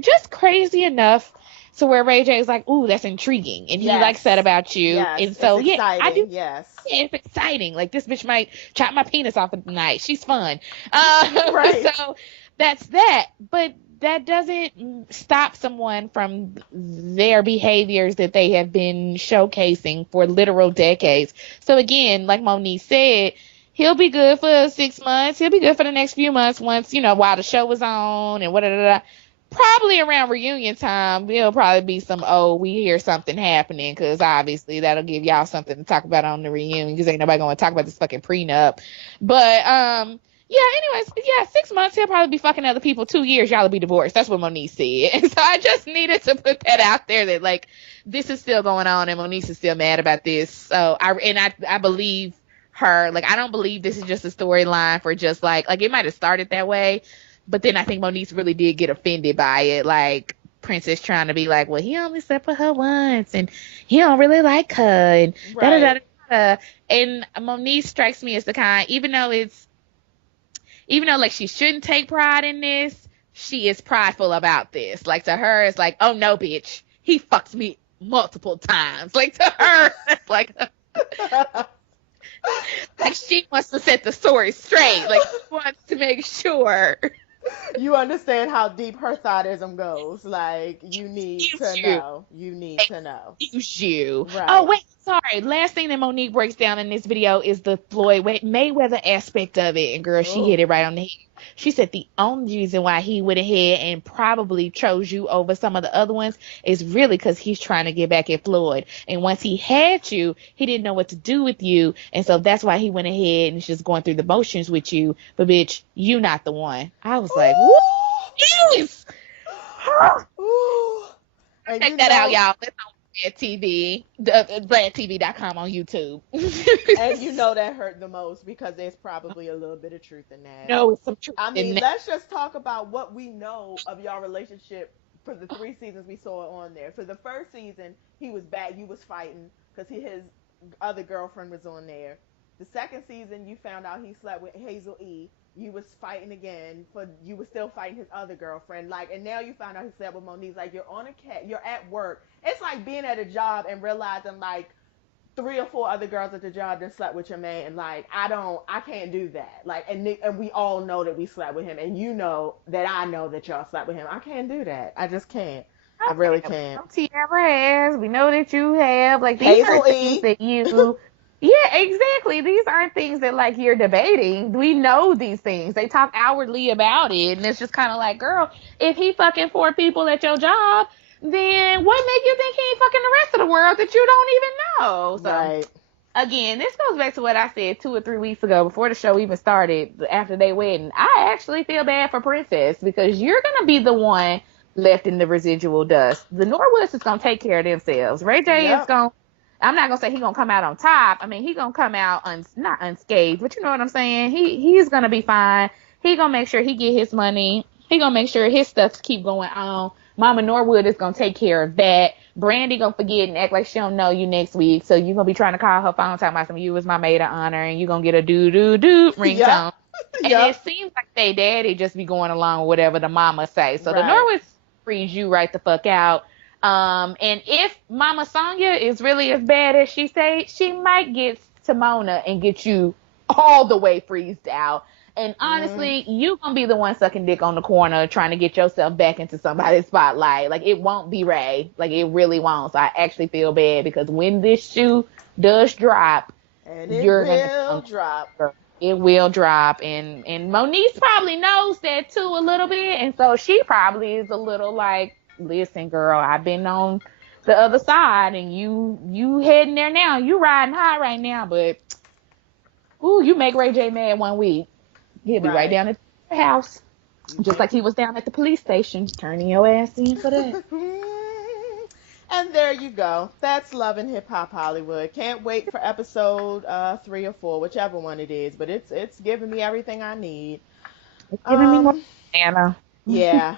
just crazy enough to where Ray J is like, ooh, that's intriguing, and he likes that Yes. about you, Yes. and It's so yeah, I do. exciting. Yes. Yeah, it's exciting. Like this bitch might chop my penis off at the night. She's fun. Right. So that's that. But that doesn't stop someone from their behaviors that they have been showcasing for literal decades. So again, like Monique said, he'll be good for 6 months. He'll be good for the next few months once, while the show is on and whatever. Probably around reunion time, there'll probably be some, oh, we hear something happening, because obviously that'll give y'all something to talk about on the reunion, because ain't nobody going to talk about this fucking prenup. But, yeah, anyways, yeah, 6 months, he'll probably be fucking other people. 2 years, y'all will be divorced. That's what Monique said. And so I just needed to put that out there that, like, this is still going on and Monique is still mad about this. So I believe her. Like, I don't believe this is just a storyline for just like it might have started that way. But then I think Monique really did get offended by it. Like, Princess trying to be like, well, he only slept with her once and he don't really like her and da da da Right. da. And Monique strikes me as the kind, even though like she shouldn't take pride in this, she is prideful about this. Like, to her, it's like, oh no, bitch, he fucks me multiple times. Like, to her, it's like she wants to set the story straight. Like, she wants to make sure. You understand how deep her sadism goes. Like, you need Excuse to you. know. You need to know. Excuse you. Oh, Right. wait, sorry. Last thing that Monique breaks down in this video is the Floyd Mayweather aspect of it. And girl, she hit Oh. it right on the head. She said the only reason why he went ahead and probably chose you over some of the other ones is really because he's trying to get back at Floyd. And once he had you, he didn't know what to do with you. And so that's why he went ahead and is just going through the motions with you. But bitch, you not the one. I was like, woo! Yes! Ooh. And Check that out, y'all. It's on Vlad TV, VladTV.com on YouTube. and you know that hurt the most because there's probably a little bit of truth in that. No, it's some truth I in mean, that. let's just talk about what we know of y'all relationship for the 3 seasons we saw on there. For the first season, he was bad. You was fighting because his other girlfriend was on there. The second season, you found out he slept with Hazel E. You was fighting again for you was still fighting his other girlfriend. Like, and now you found out he slept with Monique. Like, you're on a cat. You're at work. It's like being at a job and realizing like 3 or 4 other girls at the job that slept with your man, and like I can't do that. Like, and we all know that we slept with him, and you know that I know that y'all slept with him. I can't do that. I just can't. I really can't. Tiara has. We know that you have. Like, these are Hazel things E. that you. Yeah, exactly. These aren't things that like you're debating. We know these things. They talk outwardly about it, and it's just kind of like, girl, if he fucking 4 people at your job, then what make you think he ain't fucking the rest of the world that you don't even know? So Right. again, this goes back to what I said 2 or 3 weeks ago before the show even started, after they wedding. I actually feel bad for Princess because you're gonna be the one left in the residual dust. The Norwoods is gonna take care of themselves. Ray J is Yep. gonna. I'm not gonna say he's gonna come out on top. I mean, he's gonna come out not unscathed, but you know what I'm saying. He's gonna be fine. He gonna make sure he get his money. He gonna make sure his stuff keep going on. Mama Norwood is gonna take care of that. Brandy gonna forget and act like she don't know you next week. So you gonna be trying to call her phone talking about some you was my maid of honor and you gonna get a doo doo doo Yep. ringtone. And it Yep. seems like they daddy just be going along with whatever the mama say. So the Right. Norwoods frees you right the fuck out. And if Mama Sonia is really as bad as she say, she might get to Mona and get you all the way freezed out. And Mm. honestly, you gonna be the one sucking dick on the corner trying to get yourself back into somebody's spotlight. Like, it won't be Ray. Like, it really won't. So I actually feel bad because when this shoe does drop, And it you're gonna will drop. it will drop. And Monique probably knows that too a little bit. And so she probably is a little like, listen, girl, I've been on the other side and you heading there now. You riding high right now, but ooh, you make Ray J mad one week. He'll be right Right. down at the house. You Just make like he was down at the police station, turning your ass in for that. And there you go. That's Love and Hip Hop Hollywood. Can't wait for episode 3 or 4, whichever one it is. But it's giving me everything I need. It's giving me more Um, Anna. yeah.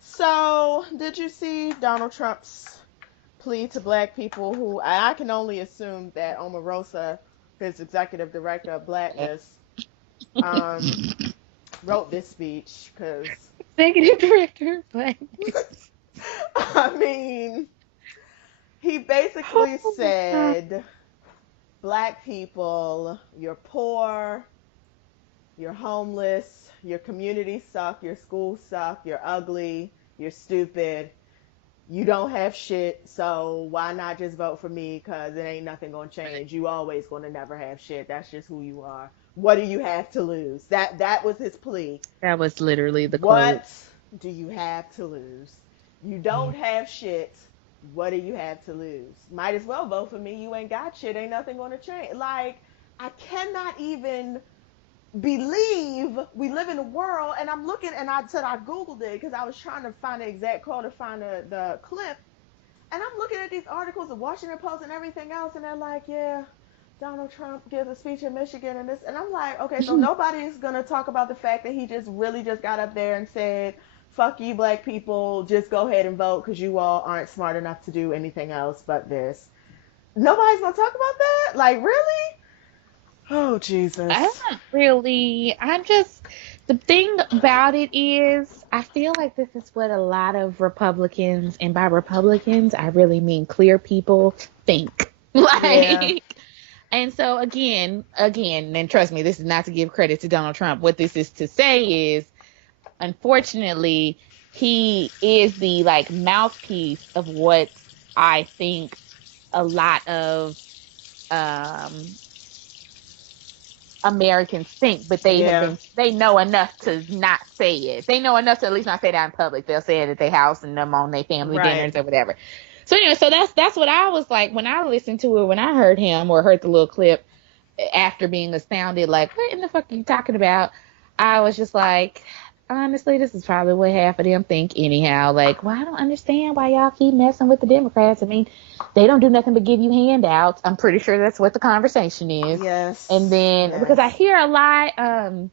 So, did you see Donald Trump's plea to black people who I can only assume that Omarosa, his executive director of blackness, um, wrote this speech because Executive director, but I mean, he basically oh my god. said, black people, you're poor, you're homeless, your communities suck, your schools suck, you're ugly, you're stupid, you don't have shit, so why not just vote for me? Because it ain't nothing gonna change. You always gonna never have shit. That's just who you are. What do you have to lose? That was his plea. That was literally the quote. What do you have to lose? You don't have shit. What do you have to lose? Might as well vote for me. You ain't got shit. Ain't nothing gonna change. Like, I cannot even believe we live in a world, and I'm looking, and I said I googled it because I was trying to find the exact quote to find the clip, and I'm looking at these articles, the Washington Post and everything else, and they're like, yeah, Donald Trump gives a speech in Michigan and this, and I'm like, okay, so nobody's gonna talk about the fact that he just really just got up there and said, fuck you black people, just go ahead and vote because you all aren't smart enough to do anything else but this. Nobody's gonna talk about that? Like, really? Oh, Jesus. I don't really. The thing about it is, I feel like this is what a lot of Republicans, and by Republicans, I really mean clear people, think. Yeah. Like, and so again, and trust me, this is not to give credit to Donald Trump. What this is to say is, unfortunately, he is the like mouthpiece of what I think a lot of um Americans think, but Yeah. they know enough to not say it. They know enough to at least not say that in public. They'll say it at their house and them on their family Right. dinners or whatever. So anyway, so that's what I was like when I listened to it, when I heard him or heard the little clip after being astounded, like, what in the fuck are you talking about? I was just like, honestly, this is probably what half of them think anyhow. Like, well, I don't understand why y'all keep messing with the Democrats. I mean, they don't do nothing but give you handouts. I'm pretty sure that's what the conversation is. And Yes. then, because I Yes. hear a lot, I'm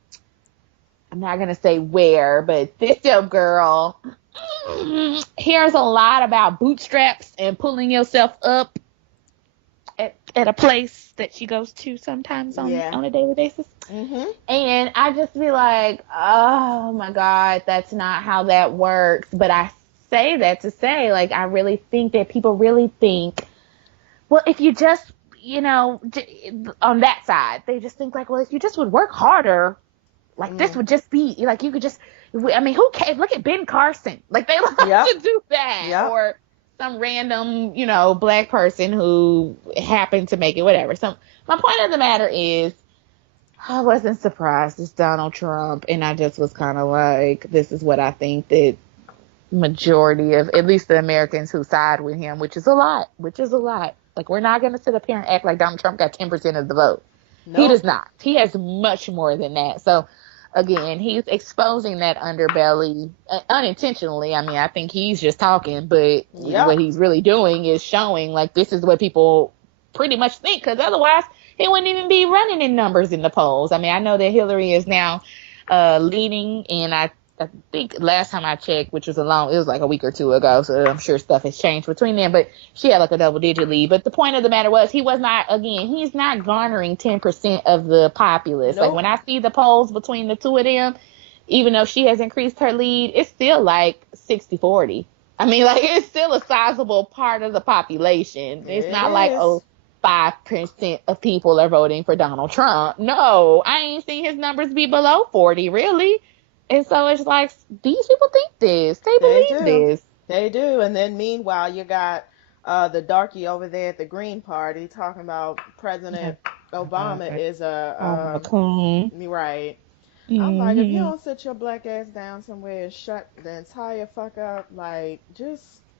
not going to say where, but this dope girl hears a lot about bootstraps and pulling yourself up at a place that she goes to sometimes Yeah. on a daily basis. Mhm. And I just be like, oh my God, that's not how that works. But I say that to say, like, I really think that people really think, well, if you just, on that side, they just think like, well, if you just would work harder, like this would just be like, you could just, I mean, who cares? Look at Ben Carson. Like, they love Yep. to do that. Yep. Or some random, black person who happened to make it, whatever. So my point of the matter is, I wasn't surprised it's Donald Trump, and I just was kind of like, this is what I think that majority of, at least the Americans who side with him, which is a lot. Like, we're not going to sit up here and act like Donald Trump got 10% of the vote. He does Nope. not. He has much more than that. So, again, he's exposing that underbelly unintentionally. I mean, I think he's just talking, but Yep. what he's really doing is showing, like, this is what people pretty much think, because otherwise he wouldn't even be running in numbers in the polls. I mean, I know that Hillary is now leading, and I think last time I checked, which was it was like a week or two ago, so I'm sure stuff has changed between them, but she had like a double-digit lead. But the point of the matter was, he's not garnering 10% of the populace. Like, when Nope. I see the polls between the two of them, even though she has increased her lead, it's still like 60-40. I mean, like, it's still a sizable part of the population. It's It not like, is. oh, 5% of people are voting for Donald Trump. No, I ain't seen his numbers be below 40, really. And so it's like, these people think this. They They believe do. this. They do. And then meanwhile, you got the darky over there at the Green Party talking about President Obama is Oh, a McCoon. right. I'm like, if you Mm-hmm. don't sit your black ass down somewhere and shut the entire fuck up, like,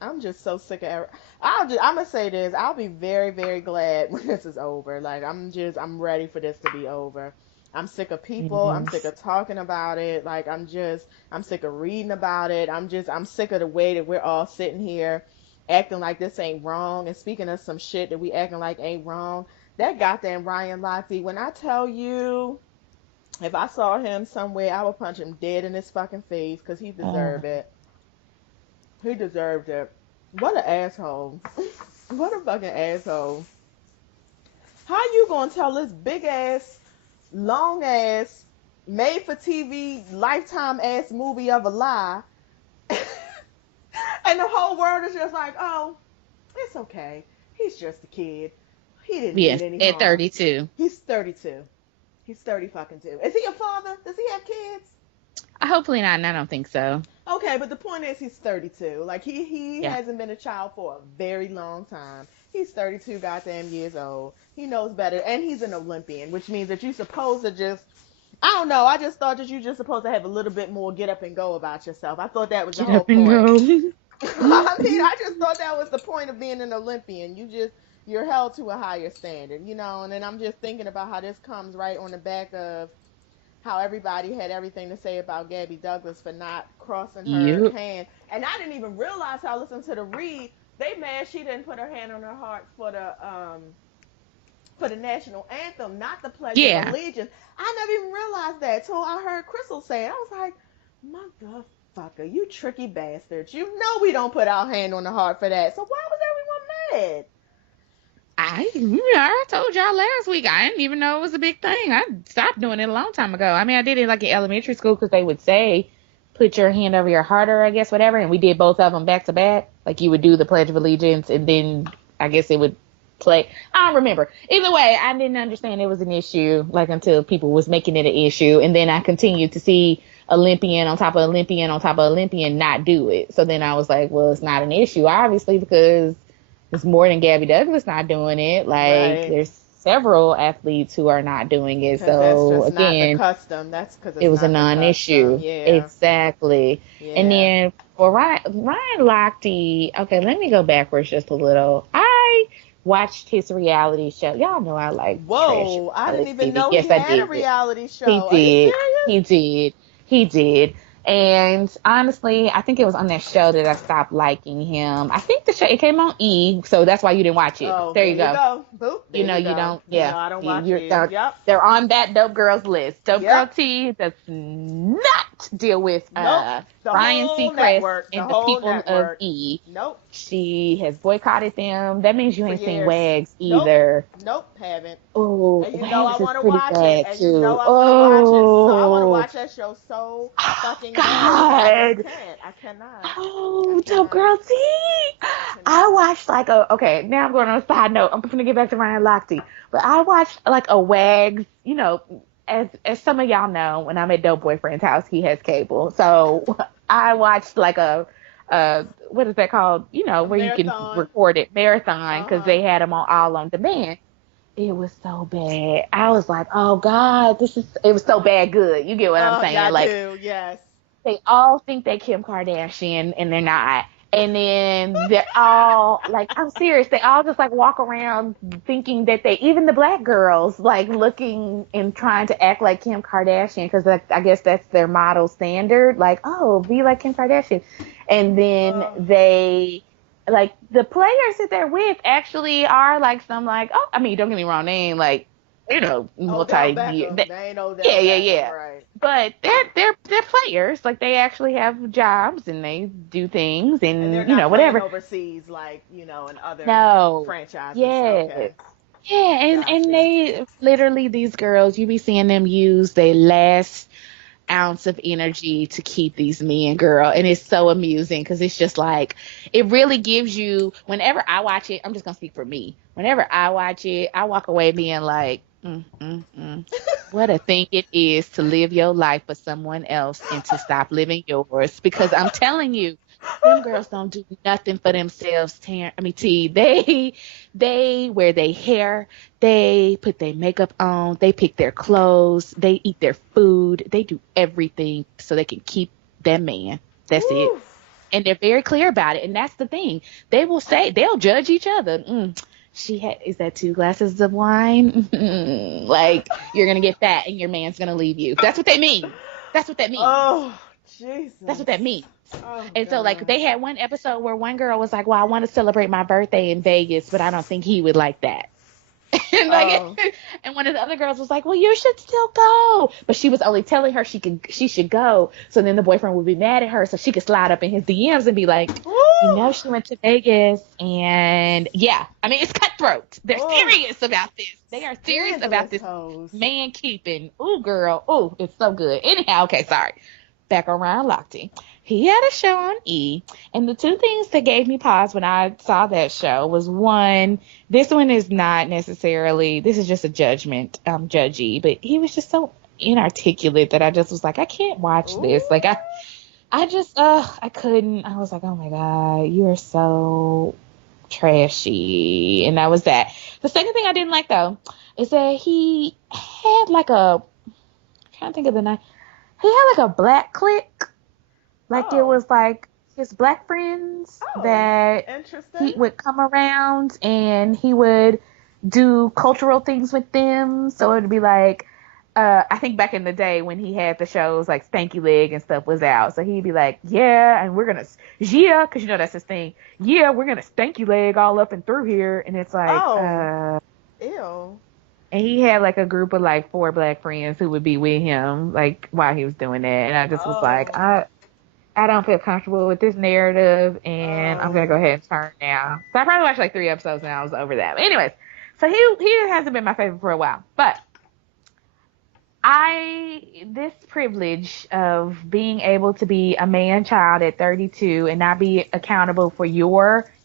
I'm just so sick of. I'm gonna say this. I'll be very, very glad when this is over. Like, I'm ready for this to be over. I'm sick of people. I'm sick Yes. of talking about it. Like, I'm sick of reading about it. I'm sick of the way that we're all sitting here acting like this ain't wrong and speaking of some shit that we acting like ain't wrong. That goddamn Ryan Lochte, when I tell you, if I saw him somewhere, I would punch him dead in his fucking face because he Oh. deserved it. He deserved it. What an asshole. What a fucking asshole. How you gonna tell this big ass, long ass, made for TV, lifetime ass movie of a lie, and the whole world is just like, oh, it's okay. He's just a kid. He didn't Yes, mean any at harm. 32. He's 32. He's 30 fucking two. Is he a father? Does he have kids? Hopefully not, and I don't think so. Okay, but the point is he's 32. Like he Yeah. hasn't been a child for a very long time. He's 32 goddamn years old. He knows better, and he's an Olympian, which means that you're supposed to just, I don't know, I just thought that you're just supposed to have a little bit more get up and go about yourself. I thought that was the Get whole up and point. go. I mean, I just thought that was the point of being an Olympian. You're held to a higher standard, you know. And then I'm just thinking about how this comes right on the back of how everybody had everything to say about Gabby Douglas for not crossing her Yep. hand. And I didn't even realize how I listened to the read. They mad she didn't put her hand on her heart for the national anthem, not the Pledge of Yeah. Allegiance. I never even realized that till I heard Crystal say it. I was like, motherfucker, you tricky bastard. You know we don't put our hand on the heart for that. So why was everyone mad? I told y'all last week. I didn't even know it was a big thing. I stopped doing it a long time ago. I mean, I did it like in elementary school because they would say, put your hand over your heart or I guess whatever. And we did both of them back to back. Like you would do the Pledge of Allegiance and then I guess it would play. I don't remember. Either way, I didn't understand it was an issue like until people was making it an issue. And then I continued to see Olympian on top of Olympian on top of Olympian not do it. So then I was like, well, it's not an issue, obviously, because it's more than Gabby Douglas not doing it. Like, Right. there's several athletes who are not doing it. Because So, that's just not the again, custom. That's because it's it was not a the non-issue. custom. Yeah. Exactly. Yeah. And then for Ryan Lochte, okay, let me go backwards just a little. I watched his reality show. Y'all know I like Whoa, trash I didn't reality even TV. know Yes, he I had a did. reality show. He Are you did. serious? He did. He did. And honestly, I think it was on that show that I stopped liking him. I think the show, it came on E, so that's why you didn't watch it. Oh, There you go. Boop. You There know, you you go. don't, You yeah. know, I don't watch it. They're, Yep. they're on that Dope Girls list. Dope Girl Yep. T does not deal with Nope. The Ryan whole Seacrest network. The and the whole people of network. E. Nope. She has boycotted them. That means you For ain't seen years. Wags Nope. either. Nope. Haven't. Oh, And you know I Wags is want to pretty watch it. bad And too. you know I want to watch it. So I want to Oh, watch that show so fucking bad. I God. just can't. I cannot. Oh, I Dope cannot. Girl T. Cannot. I watched like okay, now I'm going on a side note. I'm gonna get back to Ryan Lochte. But I watched like a Wags, you know, as some of y'all know, when I'm at Dope Boyfriend's house, he has cable. So I watched like a what is that called? You know, where you can Marathon. record it, marathon, because Uh-huh. they had them on all on demand. It was so bad. I was like, oh God, it was so bad good. You get what I'm saying? Yeah, I Like, do. Yes. they all think they Kim Kardashian and they're not. And then they're all like, I'm serious. They all just like walk around thinking that even the black girls, like looking and trying to act like Kim Kardashian because like, I guess that's their model standard. Like, oh, be like Kim Kardashian. And then they, like, the players that they're with actually are like some like, oh, I mean, don't get me wrong, they ain't like, you know, Odell multi-year. Beckham. They ain't Odell Yeah, Beckham, yeah. right. But they're players. Like they actually have jobs and they do things And they're and not playing whatever. overseas like, you know, in other No. franchises. Yes. Okay. Yeah, and Gotcha. they literally, these girls, you be seeing them use their last ounce of energy to keep these men, girl. And it's so amusing because it's just like, it really gives you, whenever I watch it, I'm just going to speak for me. Whenever I watch it, I walk away being like, what a thing it is to live your life for someone else and to stop living yours. Because I'm telling you, them girls don't do nothing for themselves. T, they wear their hair, they put their makeup on, they pick their clothes, they eat their food, they do everything so they can keep that man. That's it. Oof. And they're very clear about it. And that's the thing. They will say, they'll judge each other. Is that 2 glasses of wine? Like, you're going to get fat and your man's going to leave you. That's what they mean. That's what that means. Oh, Jesus. That's what that means. Oh, And so, like, God. they had one episode where one girl was like, well, I want to celebrate my birthday in Vegas, but I don't think he would like that. And, and one of the other girls was like, well, you should still go. But she was only telling her she should go. So then the boyfriend would be mad at her so she could slide up in his DMs and be like, Woo! You know, she went to Vegas, and yeah, I mean, it's cutthroat. They're Oh, serious about this. They are serious about scandalous this hoes. man keeping. Ooh, girl. Ooh, it's so good. Anyhow, okay, sorry. Back around Lochte. He had a show on E, and the two things that gave me pause when I saw that show was one, this one is not necessarily, this is just a judgment, judgy, but he was just so inarticulate that I just was like, I can't watch Ooh. this. Like, I just, I couldn't. I was like, oh my God, you are so trashy. And that was that. The second thing I didn't like, though, is that he had like I'm trying to think of the name. He had like a black clique. Like it Oh. was like his black friends Oh. that Interesting. he would come around and he would do cultural things with them. So it would be like, I think back in the day when he had the shows like Stanky Leg and stuff was out. So he'd be like, yeah, and we're going to, yeah, because you know that's his thing. Yeah, we're going to Stanky Leg all up and through here. And it's like, Oh. Ew. and he had like a group of like 4 black friends who would be with him like while he was doing that. And I just was like, Oh. I don't feel comfortable with this narrative, and I'm gonna go Oh. ahead and turn now. So I probably watched like 3 episodes and I was over that. But anyways, so he hasn't been my favorite for a while, but this privilege of being able to be a man child at 32 and not be accountable for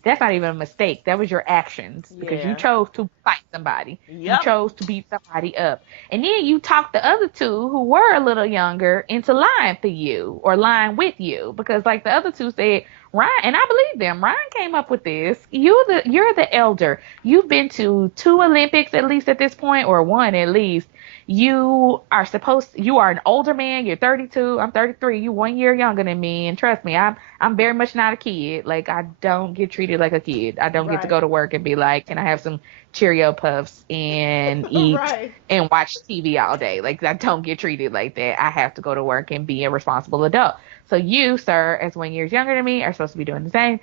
that's not even a mistake. That was your actions because you Yeah. chose to fight somebody. You Yep. chose to beat somebody up. And then you talked the other two who were a little younger into lying for you or lying with you because like the other two said, Ryan, and I believe them. Ryan came up with this. You're the elder. You've been to 2 Olympics at least at this point, or 1 at least. You are an older man. You're 32. I'm 33. You 1 year younger than me. And trust me, I'm very much not a kid. Like I don't get treated like a kid. I don't get to Right. go to work and be like, can I have some Cheerio puffs and eat Right. and watch TV all day? Like I don't get treated like that. I have to go to work and be a responsible adult. So you, sir, as 1 year younger than me, are supposed to be doing the same.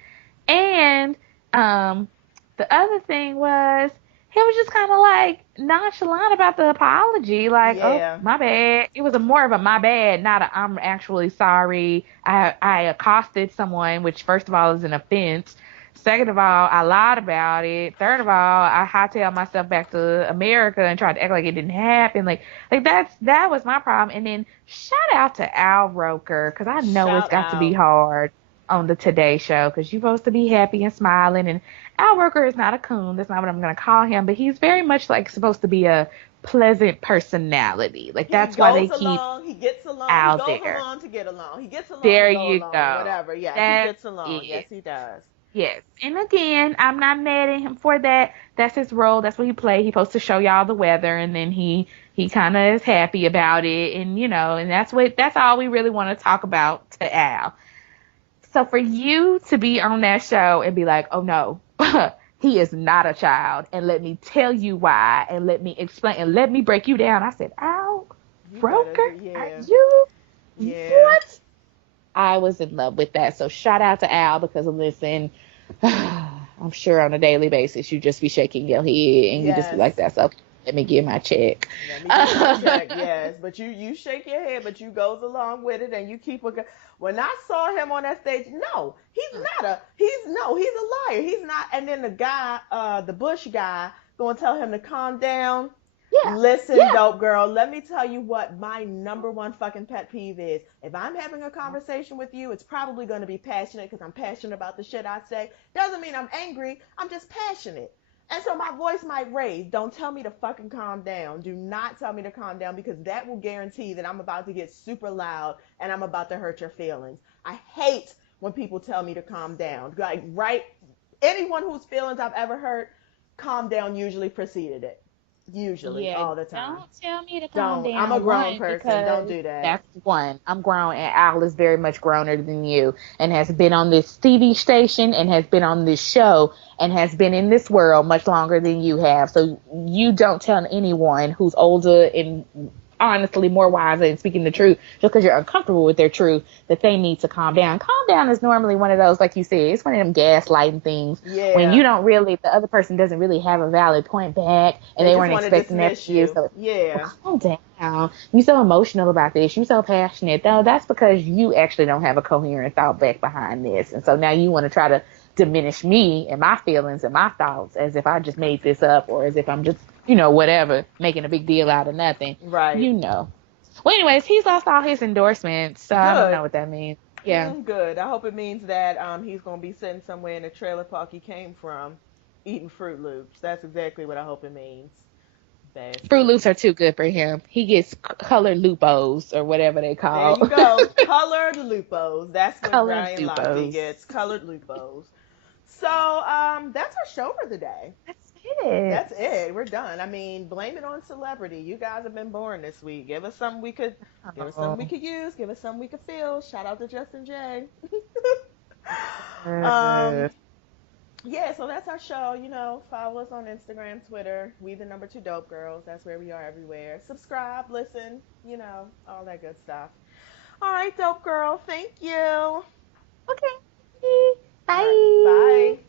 And the other thing was he was just kind of like nonchalant about the apology, like, oh, Yeah. my bad. It was more of a my bad, not a I'm actually sorry. I accosted someone, which first of all is an offense. Second of all, I lied about it. Third of all, I hightailed myself back to America and tried to act like it didn't happen. Like that was my problem. And then shout out to Al Roker, because I know it's Shout got to be out. hard on the Today Show, because you're supposed to be happy and smiling. And Al Roker is not a coon. That's not what I'm going to call him. But he's very much like supposed to be a pleasant personality. Like He that's why they goes keep along, he gets along, he Al goes there. along to get along. He gets along to There go you along, go. whatever. Yes, he That's gets along. Yes, it. he does. Yes. And again, I'm not mad at him for that. That's his role. That's what he played. He's supposed to show y'all the weather, and then he kind of is happy about it. And, and that's all we really want to talk about to Al. So for you to be on that show and be like, oh no, he is not a child, and let me tell you why, and let me explain, and let me break you down. I said, Al You better Roker, do, are yeah. you? Yeah. What? I was in love with that. So shout out to Al, because listen, I'm sure on a daily basis you just be shaking your head and you just be Yes. like, that's okay. Let me get my check. Let me get my check, yes. But you shake your head, but you goes along with it and you keep a. When I saw him on that stage, no, he's a liar. He's not. And then the guy, the Bush guy, gonna tell him to calm down. Yeah. Listen, Yeah. dope girl, let me tell you what my number one fucking pet peeve is. If I'm having a conversation with you, it's probably going to be passionate because I'm passionate about the shit I say. Doesn't mean I'm angry. I'm just passionate. And so my voice might raise. Don't tell me to fucking calm down. Do not tell me to calm down, because that will guarantee that I'm about to get super loud and I'm about to hurt your feelings. I hate when people tell me to calm down. Like, right? Anyone whose feelings I've ever hurt, calm down usually preceded it. Usually, Yeah, all the time. don't tell me to calm Don't. I'm a down. grown One, person. Don't because do that. that's one. I'm grown, and Al is very much growner than you, and has been on this TV station, and has been on this show, and has been in this world much longer than you have. So you don't tell anyone who's older and honestly more wiser and speaking the truth just because you're uncomfortable with their truth, that they need to calm down. Calm down is normally one of those, like you said, it's one of them gaslighting things when you Yeah. don't really, the other person doesn't really have a valid point back and They they just weren't want to expecting that dismiss from you. you. So, Yeah. well, calm down. You so emotional about this. You so passionate. No, that's because you actually don't have a coherent thought back behind this. And so now you want to try to diminish me and my feelings and my thoughts as if I just made this up or as if I'm just, whatever, making a big deal out of nothing. Right. You know. Well, anyways, he's lost all his endorsements, so I don't know Good. what that means. Yeah. Good. I hope it means that he's gonna be sitting somewhere in the trailer park he came from, eating Fruit Loops. That's exactly what I hope it means. Fruit Bastard. Loops are too good for him. He gets colored Lupos or whatever they There call you go. Colored Lupos. That's what colored Ryan Lochte Lupos. gets. Colored Lupos. So that's our show for the day. That's it. That's it. We're done. I mean, blame it on celebrity. You guys have been boring this week. Give us something we Oh. could use. Give us something we could feel. Shout out to Justin J. um, Yes. yeah, so that's our show. Follow us on Instagram, Twitter. We the number 2 dope girls. That's where we are everywhere. Subscribe, listen, all that good stuff. All right, dope girl. Thank you. All Okay. right, Bye. bye.